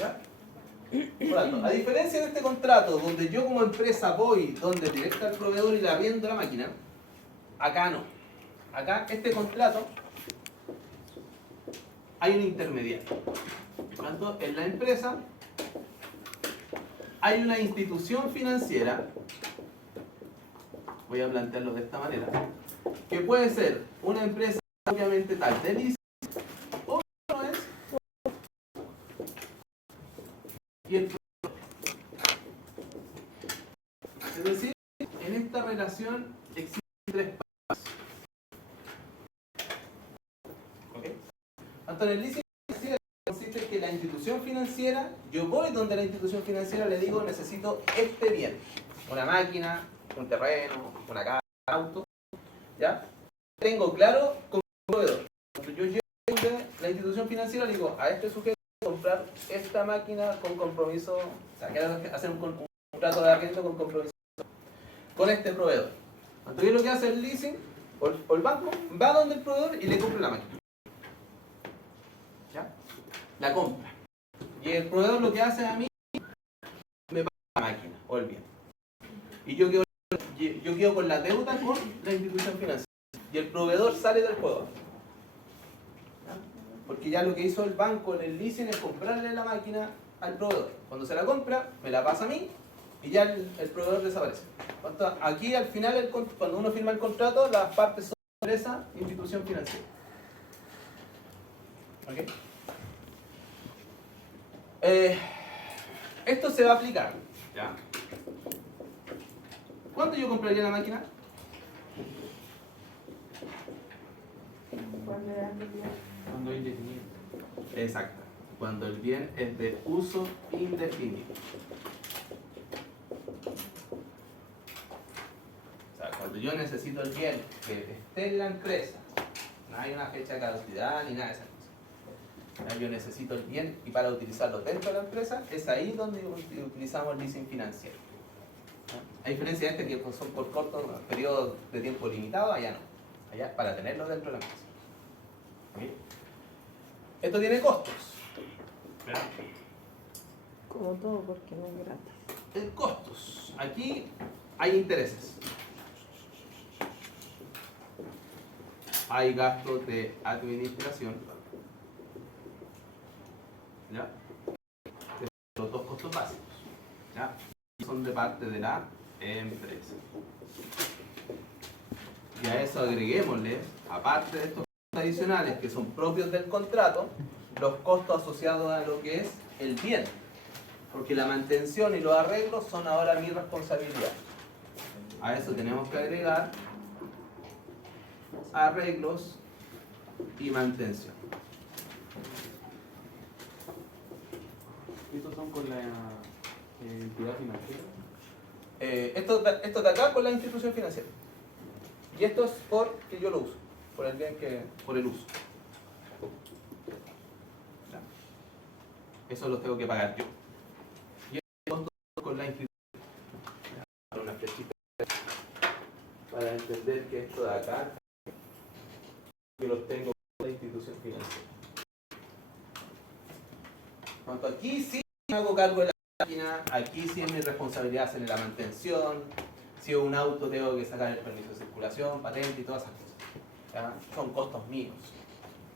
¿Ya? Por lo tanto, a diferencia de este contrato donde yo como empresa voy donde directa al proveedor y le arriendo la máquina, acá no. Acá este contrato hay un intermediario. Por lo tanto, en la empresa hay una institución financiera, voy a plantearlo de esta manera, que puede ser una empresa obviamente tal de leasing o no es y el proveedor. Es decir, en esta relación existen tres pasos. ¿Ok? Tanto en el leasing consiste en que la institución financiera, yo voy donde la institución financiera le digo necesito este bien, una máquina, un terreno, una casa, un auto, ¿ya? Tengo claro con el proveedor. Entonces yo llego donde la institución financiera le digo a este sujeto comprar esta máquina con compromiso, o sea, quiero hacer un contrato de arriendo con compromiso con este proveedor. Entonces lo que hace el leasing o el banco va donde el proveedor y le compra la máquina. ¿Ya? La compra. Y el proveedor lo que hace a mí, me paga la máquina o el bien. Y yo quedo con la deuda con la institución financiera. Y el proveedor sale del juego. ¿Ya? Porque ya lo que hizo el banco en el leasing es comprarle la máquina al proveedor. Cuando se la compra, me la pasa a mí y ya el proveedor desaparece. Aquí al final, cuando uno firma el contrato, las partes son empresa e institución financiera. ¿Ok? Esto se va a aplicar. ¿Ya? ¿Cuánto yo compraría la máquina? Cuando es indefinido. Exacto. Cuando el bien es de uso indefinido. O sea, cuando yo necesito el bien que esté en la empresa, no hay una fecha de caducidad ni nada de esas cosas. Yo necesito el bien y para utilizarlo dentro de la empresa, es ahí donde utilizamos el leasing financiero. A diferencia de que son por cortos periodos de tiempo limitado, allá no. Allá es para tenerlo dentro de la empresa. ¿Okay? Esto tiene costos. ¿Verdad? Como todo, porque no es gratis. Costos. Aquí hay intereses. Hay gastos de administración. ¿Ya? Estos son los dos costos básicos. ¿Ya? Son de parte de la empresa. Y a eso agreguémosle, aparte de estos costos adicionales que son propios del contrato, los costos asociados a lo que es el bien. Porque la mantención y los arreglos son ahora mi responsabilidad. A eso tenemos que agregar arreglos y mantención. ¿Estos son con la entidad financiera? Esto de acá con la institución financiera. Y esto es porque yo lo uso, por el bien por el uso. ¿Ya? Eso lo tengo que pagar yo. Y esto con la institución. Para una flechita para entender que esto de acá yo lo tengo con la institución financiera. Cuanto aquí sí me hago cargo de la máquina, aquí sí es mi responsabilidad hacerle la mantención. Si es un auto tengo que sacar el permiso de circulación, patente y todas esas cosas. ¿Ya? Son costos míos.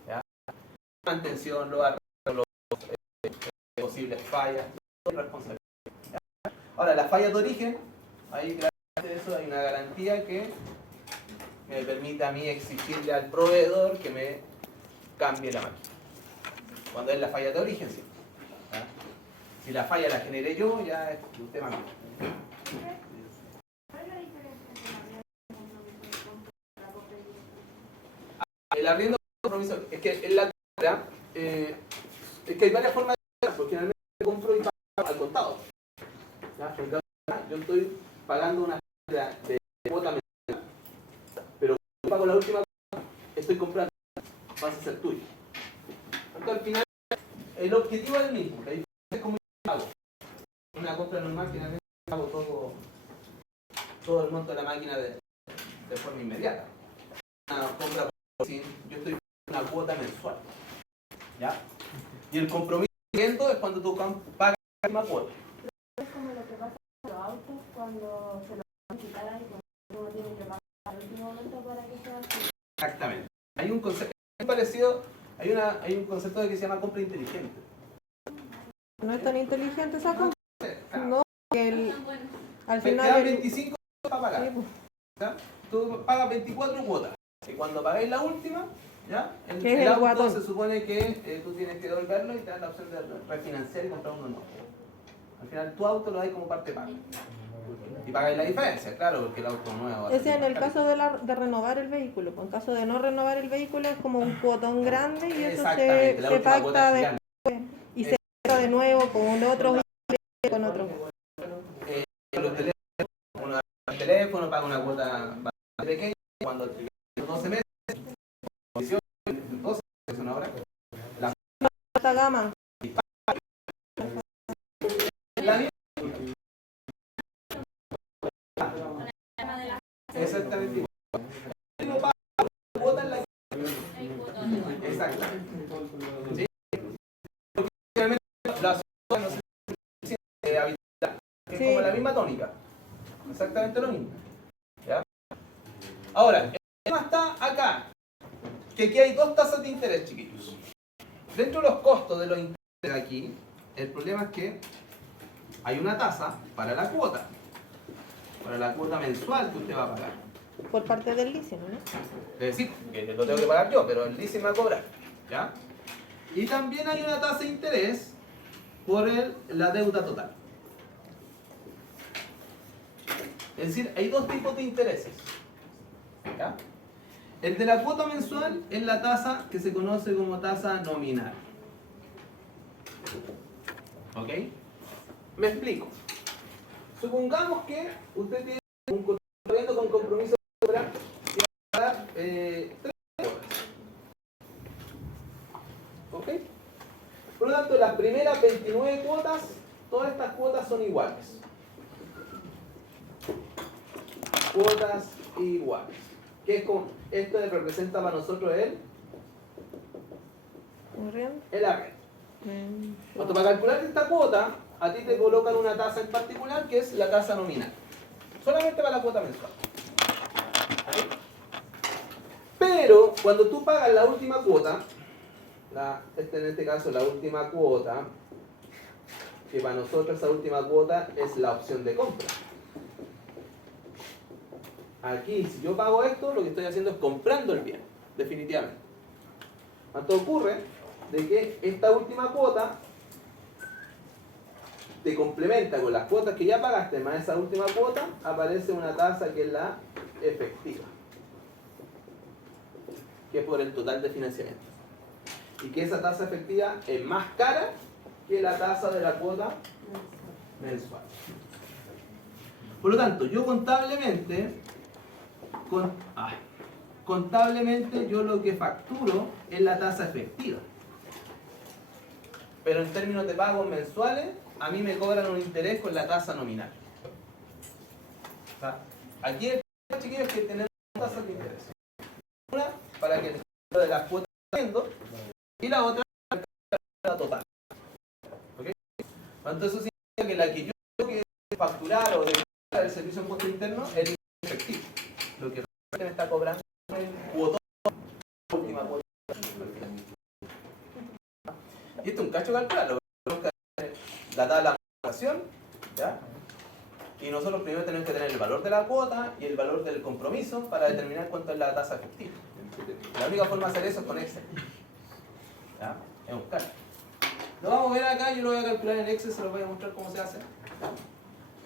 ¿Ya? Mantención, los arreglos, posibles fallas, todo es responsabilidad. ¿Ya? Ahora, las fallas de origen, ahí gracias a eso hay una garantía que me permite a mí exigirle al proveedor que me cambie la máquina. Cuando es la falla de origen, sí. ¿Ya? Si la falla la generé yo, ya es un tema mío. ¿Cuál es la diferencia entre la red de compromiso de compra y la compra directa? El arriendo de compromiso, es que en la compra, es que hay varias formas de comprar, porque generalmente compro y pago al contado. ¿Ya? En cambio, yo estoy pagando una de cuota mensual, pero cuando yo pago la última cuota, estoy comprando, vas a ser tuyo. Entonces, al final, el objetivo es el mismo, la diferencia es cómo yo pago. Una compra normal, generalmente pago todo el monto de la máquina de forma inmediata. Una compra por sí, yo estoy pagando una cuota mensual. ¿Ya? Y el compromiso es cuando tú pagas la misma cuota. Es como lo que pasa con los autos cuando se lo van a quitar y cuando uno tiene que pagar al último momento para que sea así. Exactamente. Hay un concepto muy parecido, hay un concepto que se llama compra inteligente. No es tan inteligente esa compra. No, que al Te final. quedan 25 para pagar. Sí, pues. ¿Ya? Tú pagas 24 cuotas. Y cuando pagáis la última, ¿ya? ¿Qué es El el auto guatón? se supone que tú tienes que devolverlo y te dan la opción de refinanciar y comprar uno nuevo. Al final tu auto lo dais como parte paga. Y pagáis la diferencia, claro, porque el auto nuevo. va a Ese ser en el más caso de renovar el vehículo. Pues en caso de no renovar el vehículo es como un cuotón grande y eso exactamente, la se última cuota pacta es gigante. y se paga de nuevo con otros y con otros. Los teléfonos, uno da el teléfono, paga una cuota bastante pequeña, cuando tiene 12 meses, 18, 12, es una hora. Esta gama. La misma. Exactamente igual. El mismo paga la cuota en la que. Exactamente. ¿Sí? Porque obviamente la zona no se habitual, es como la misma tónica. Exactamente lo mismo. ¿Ya? Ahora, el tema está acá. Que aquí hay dos tasas de interés, chiquillos. Dentro de los costos de los intereses aquí, el problema es que hay una tasa para la cuota mensual que usted va a pagar. Por parte del leasing, ¿no? Es decir, que lo tengo que pagar yo, pero el leasing me va a cobrar. ¿Ya? Y también hay una tasa de interés por la deuda total. Es decir, hay dos tipos de intereses. ¿Ya? El de la cuota mensual es la tasa que se conoce como tasa nominal. ¿Ok? Me explico. Supongamos que usted tiene un contrato con compromiso 3 cuotas. ¿Ok? Por lo tanto, las primeras 29 cuotas, todas estas cuotas son iguales. Cuotas iguales. ¿Qué es como? Esto representa para nosotros el arrendo. Cuando para calcular esta cuota, a ti te colocan una tasa en particular que es la tasa nominal. Solamente para la cuota mensual. ¿Okay? Pero cuando tú pagas la última cuota, en este caso la última cuota, que para nosotros esa última cuota es la opción de compra. Aquí, si yo pago esto, lo que estoy haciendo es comprando el bien, definitivamente. Cuanto ocurre de que esta última cuota te complementa con las cuotas que ya pagaste más esa última cuota, aparece una tasa que es la efectiva, que es por el total de financiamiento. Y que esa tasa efectiva es más cara que la tasa de la cuota mensual. Por lo tanto, yo contablemente yo lo que facturo es la tasa efectiva. Pero en términos de pagos mensuales, a mí me cobran un interés con la tasa nominal. O sea, aquí el problema, chiquillos, es que tenemos dos tasas de interés. Una para que el de las cuotas haciendo y la otra para la total. ¿Okay? Entonces eso significa que la que yo tengo que facturar o declarar el servicio de impuesto interno es el efectivo. Lo que me está cobrando es el cuotón, la última cuota. Y esto es un cacho calcularlo. La tabla de amortización, ¿ya? Y nosotros primero tenemos que tener el valor de la cuota y el valor del compromiso para determinar cuánto es la tasa efectiva. La única forma de hacer eso es con Excel. ¿Ya? Es un cálculo. Lo vamos a ver acá, yo lo voy a calcular en Excel, se lo voy a mostrar cómo se hace.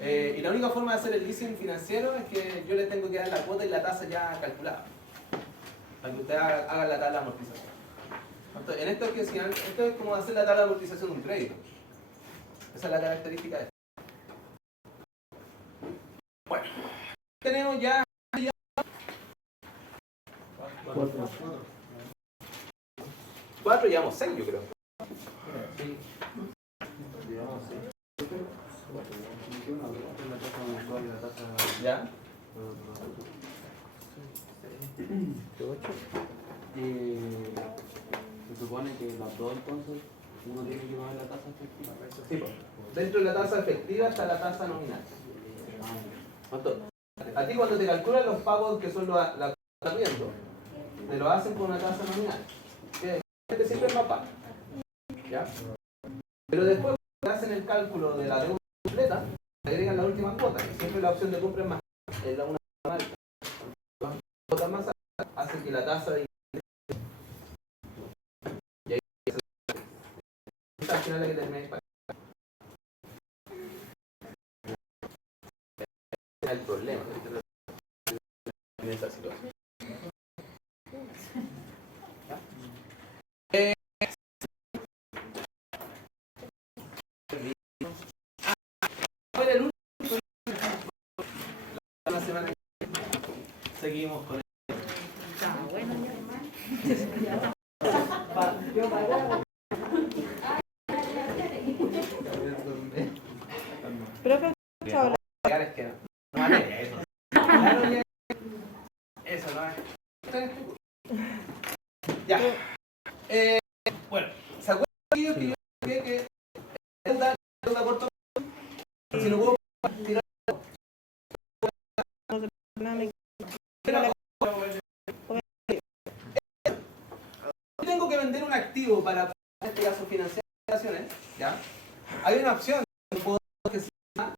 Y la única forma de hacer el leasing financiero es que yo le tengo que dar la cuota y la tasa ya calculada. Para que ustedes hagan la tabla de amortización. Entonces, en esto es como hacer la tabla de amortización de un crédito. Esa es la característica de esto. Bueno, tenemos ya 4, llevamos 6, yo creo. ¿Ya? Se supone que las dos entonces uno tiene que pagar la tasa efectiva. Sí, pues. Dentro de la tasa efectiva está la tasa nominal. A ti cuando te calculan los pagos que son la que estás viendo, te lo hacen con una tasa nominal. Que siempre es más baja. ¿Ya? Pero después cuando hacen el cálculo de la deuda completa, agregan la última cuota, que siempre la opción de compra es más alta, es una más alta. Las cuotas más altas hacen que la tasa de y ahí al final la que termina es el problema en esta situación. La semana que seguimos con Profe, chao. es que no vale eso. Eso no es. Ya. Bueno, ¿se acuerdan que yo dije que deuda corto? Si no puedo tirar. Tengo que vender un activo para, en este caso, financiar operaciones, ¿ya? Hay una opción que puedo que se llama.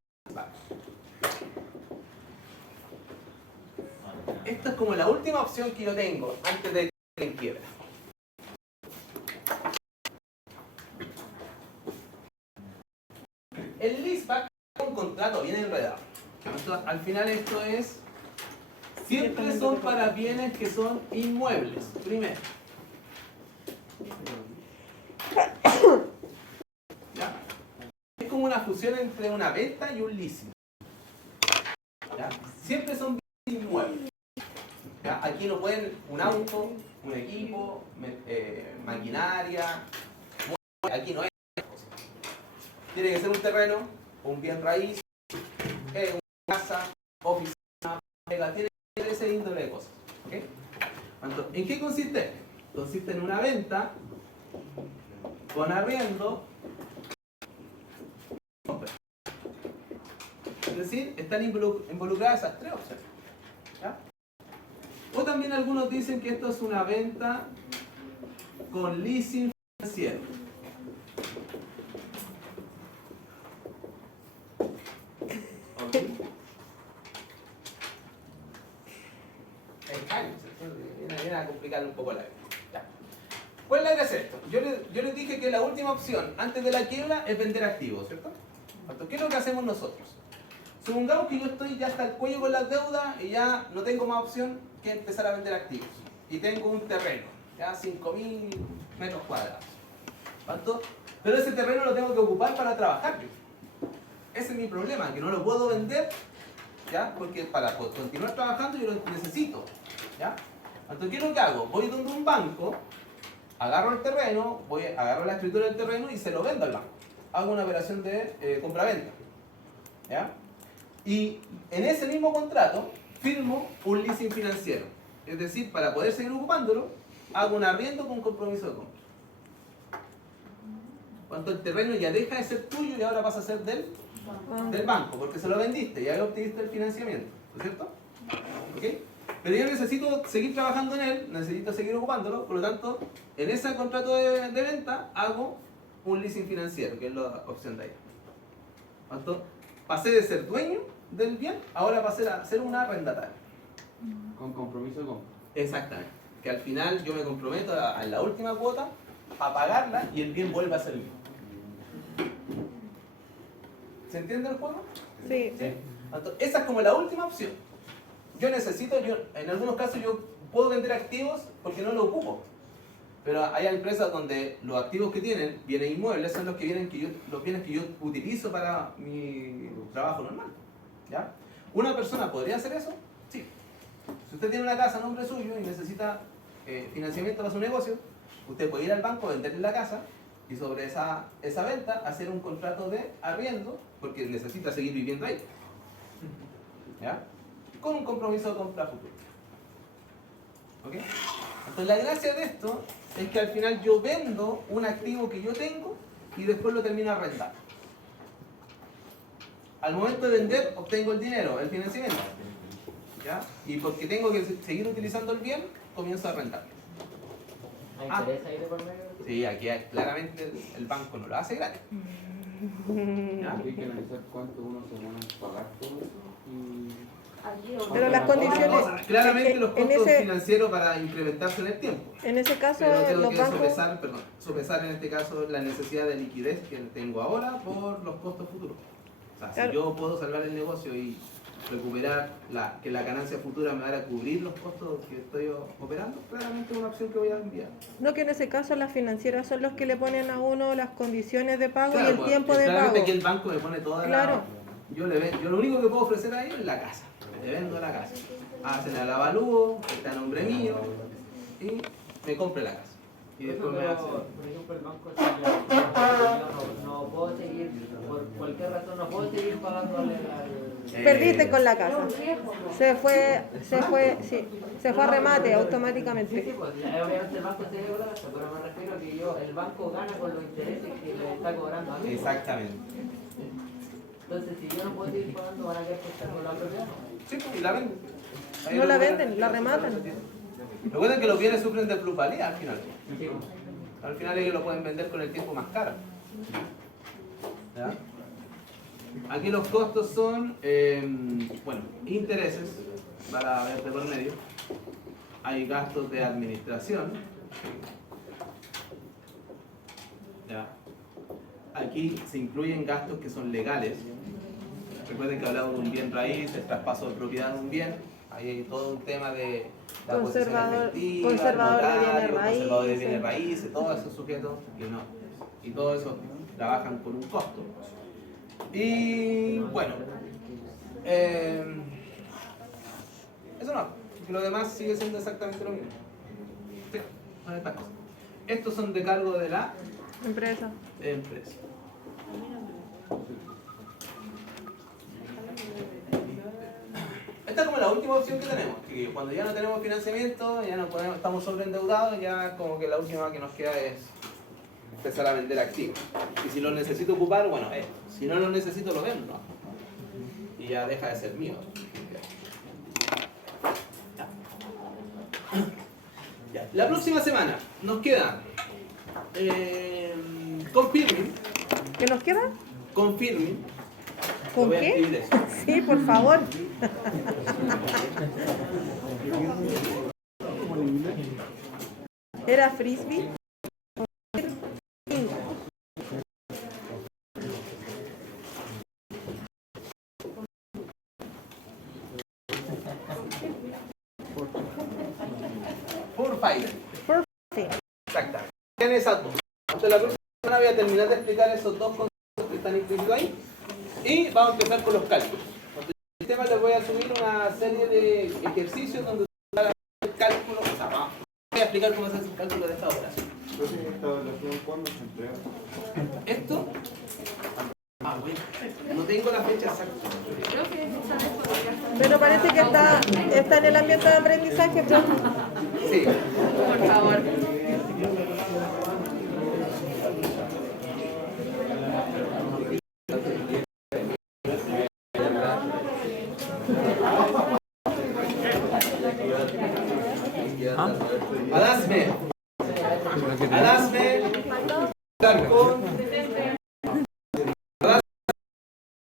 Esta es como la última opción que yo tengo antes de que en quiebra. El leaseback es un contrato bien enredado. Entonces, al final esto es, siempre son para bienes que son inmuebles, primero. ¿Ya? Es como una fusión entre una venta y un leasing. ¿Ya? Siempre son bienes inmuebles. ¿Ya? Aquí no pueden un auto, un equipo, maquinaria. Aquí no es. Tiene que ser un terreno, un bien raíz, una casa, oficina, tiene que ser ese índole de cosas. ¿Okay? ¿En qué consiste? Consiste en una venta con arriendo. Es decir, están involucradas esas tres opciones. ¿Ya? O también algunos dicen que esto es una venta con leasing financiero. ¿Okay? Viene a complicarle un poco la vida. Ya. ¿Cuál es la gracia de esto? Yo les dije que la última opción antes de la quiebra es vender activos, ¿cierto? ¿Qué es lo que hacemos nosotros? Supongamos que yo estoy ya hasta el cuello con las deudas y ya no tengo más opción que empezar a vender activos. Y tengo un terreno, ya 5.000 metros cuadrados. ¿Cuánto? Pero ese terreno lo tengo que ocupar para trabajar yo. Ese es mi problema, que no lo puedo vender, ¿ya? Porque para continuar trabajando yo lo necesito, ¿ya? Entonces, ¿qué es lo que hago? Voy donde un banco, agarro el terreno, agarro la escritura del terreno y se lo vendo al banco. Hago una operación de compra-venta, ¿ya? Y en ese mismo contrato firmo un leasing financiero. Es decir, para poder seguir ocupándolo, hago un arriendo con compromiso de compra. Cuando el terreno ya deja de ser tuyo y ahora pasa a ser del banco, porque se lo vendiste y ahí obtuviste el financiamiento, ¿no es cierto? ¿Okay? Pero yo necesito seguir trabajando en él, necesito seguir ocupándolo, por lo tanto, en ese contrato de venta hago un leasing financiero, que es la opción de ahí. ¿Cuánto? Pasé de ser dueño del bien, ahora pasé a ser un arrendatario. Con compromiso de compra. Exactamente. Que al final yo me comprometo a la última cuota a pagarla y el bien vuelve a ser mío. ¿Se entiende el juego? Sí. ¿Sí? Entonces, esa es como la última opción. En algunos casos yo puedo vender activos porque no lo ocupo. Pero hay empresas donde los activos que tienen, bienes inmuebles, son los bienes que yo utilizo para mi trabajo normal. ¿Ya? ¿Una persona podría hacer eso? Sí. Si usted tiene una casa a nombre suyo y necesita financiamiento para su negocio, usted puede ir al banco, venderle la casa y sobre esa venta hacer un contrato de arriendo porque necesita seguir viviendo ahí. ¿Ya? Con un compromiso de compra futura. ¿Ok? Entonces la gracia de esto es que al final yo vendo un activo que yo tengo y después lo termino arrendando. Al momento de vender obtengo el dinero, el financiamiento. ¿Ya? Y porque tengo que seguir utilizando el bien, comienzo a arrendarlo. ¿Hay interés ahí de por medio? Sí, aquí claramente el banco no lo hace gratis. ¿Ya? Hay que analizar cuánto uno se gana en pagar todo eso y... Pero las condiciones... Claramente los en costos ese- financieros para incrementarse en el tiempo. En ese caso, Pero tengo los que bancos... sopesar en este caso la necesidad de liquidez que tengo ahora por los costos futuros. O sea, Claro. si yo puedo salvar el negocio y recuperar que la ganancia futura me va a cubrir los costos que estoy operando, claramente es una opción que voy a enviar. No, que en ese caso las financieras son los que le ponen a uno las condiciones de pago Claro, y el pues, tiempo de claramente pago. aquí el banco me pone toda Claro. yo lo único que puedo ofrecer a ellos es la casa. Le vendo la casa. Hacen el avalúo, está a nombre mío y me compre la casa. Y después me Pero, hacen... por ejemplo, el banco, si yo no puedo seguir, por cualquier razón, no puedo seguir pagándole al... Perdiste con la casa. Es un riesgo. Se fue a remate Sí, automáticamente. sí, pues obviamente el banco se lleva la casa, pero me refiero a que el banco gana con los intereses que le está cobrando a mí. Exactamente. Entonces, si yo no puedo seguir pagando, van a quedar prestando la propiedad. Sí, pues, y la venden. Ahí No la recuperan- venden, la rematan. Recuerden que los bienes sufren de plusvalía al final. Sí. Al final ellos lo pueden vender con el tiempo más caro. ¿Ya? Aquí los costos son, intereses para ver de por medio. Hay gastos de administración. ¿Ya? Aquí se incluyen gastos que son legales. Recuerden que hablamos de un bien raíz, el traspaso de propiedad de un bien. Ahí hay todo un tema de la posesión efectiva, conservador de bienes conservador de bienes raíces. raíces, todos esos sujetos que no. Y todo eso trabajan con un costo. Y bueno, eso no. que lo demás sigue siendo exactamente lo mismo. Sí, son estas cosas. Estos son de cargo de la Empresa. empresa. Esta es como la última opción que tenemos, que cuando ya no tenemos financiamiento, ya no podemos, estamos sobreendeudados, ya como que la última que nos queda es empezar a vender activos. Y si lo necesito ocupar, bueno, si no lo necesito, lo vendo. Y ya deja de ser mío. Ya. La próxima semana nos queda confirming. ¿Qué nos queda? Confirming. ¿Con Voy a qué? escribir eso. Sí, por favor. ¿Era frisbee? For fire. Sí. Exactamente. En esas dos. Entonces la próxima semana voy a terminar de explicar esos dos conceptos que están implícitos ahí. Y vamos a empezar con los cálculos. Entonces, el sistema les voy a subir una serie de ejercicios donde el cálculo, o sea, voy a explicar cómo se hace el cálculo de esta operación. Entonces, esta evaluación, ¿cuándo se entrega? Esto, bueno, no tengo la fecha exacta. Pero parece que está en el ambiente de aprendizaje, pero... Sí. Por favor. Alasme, dar con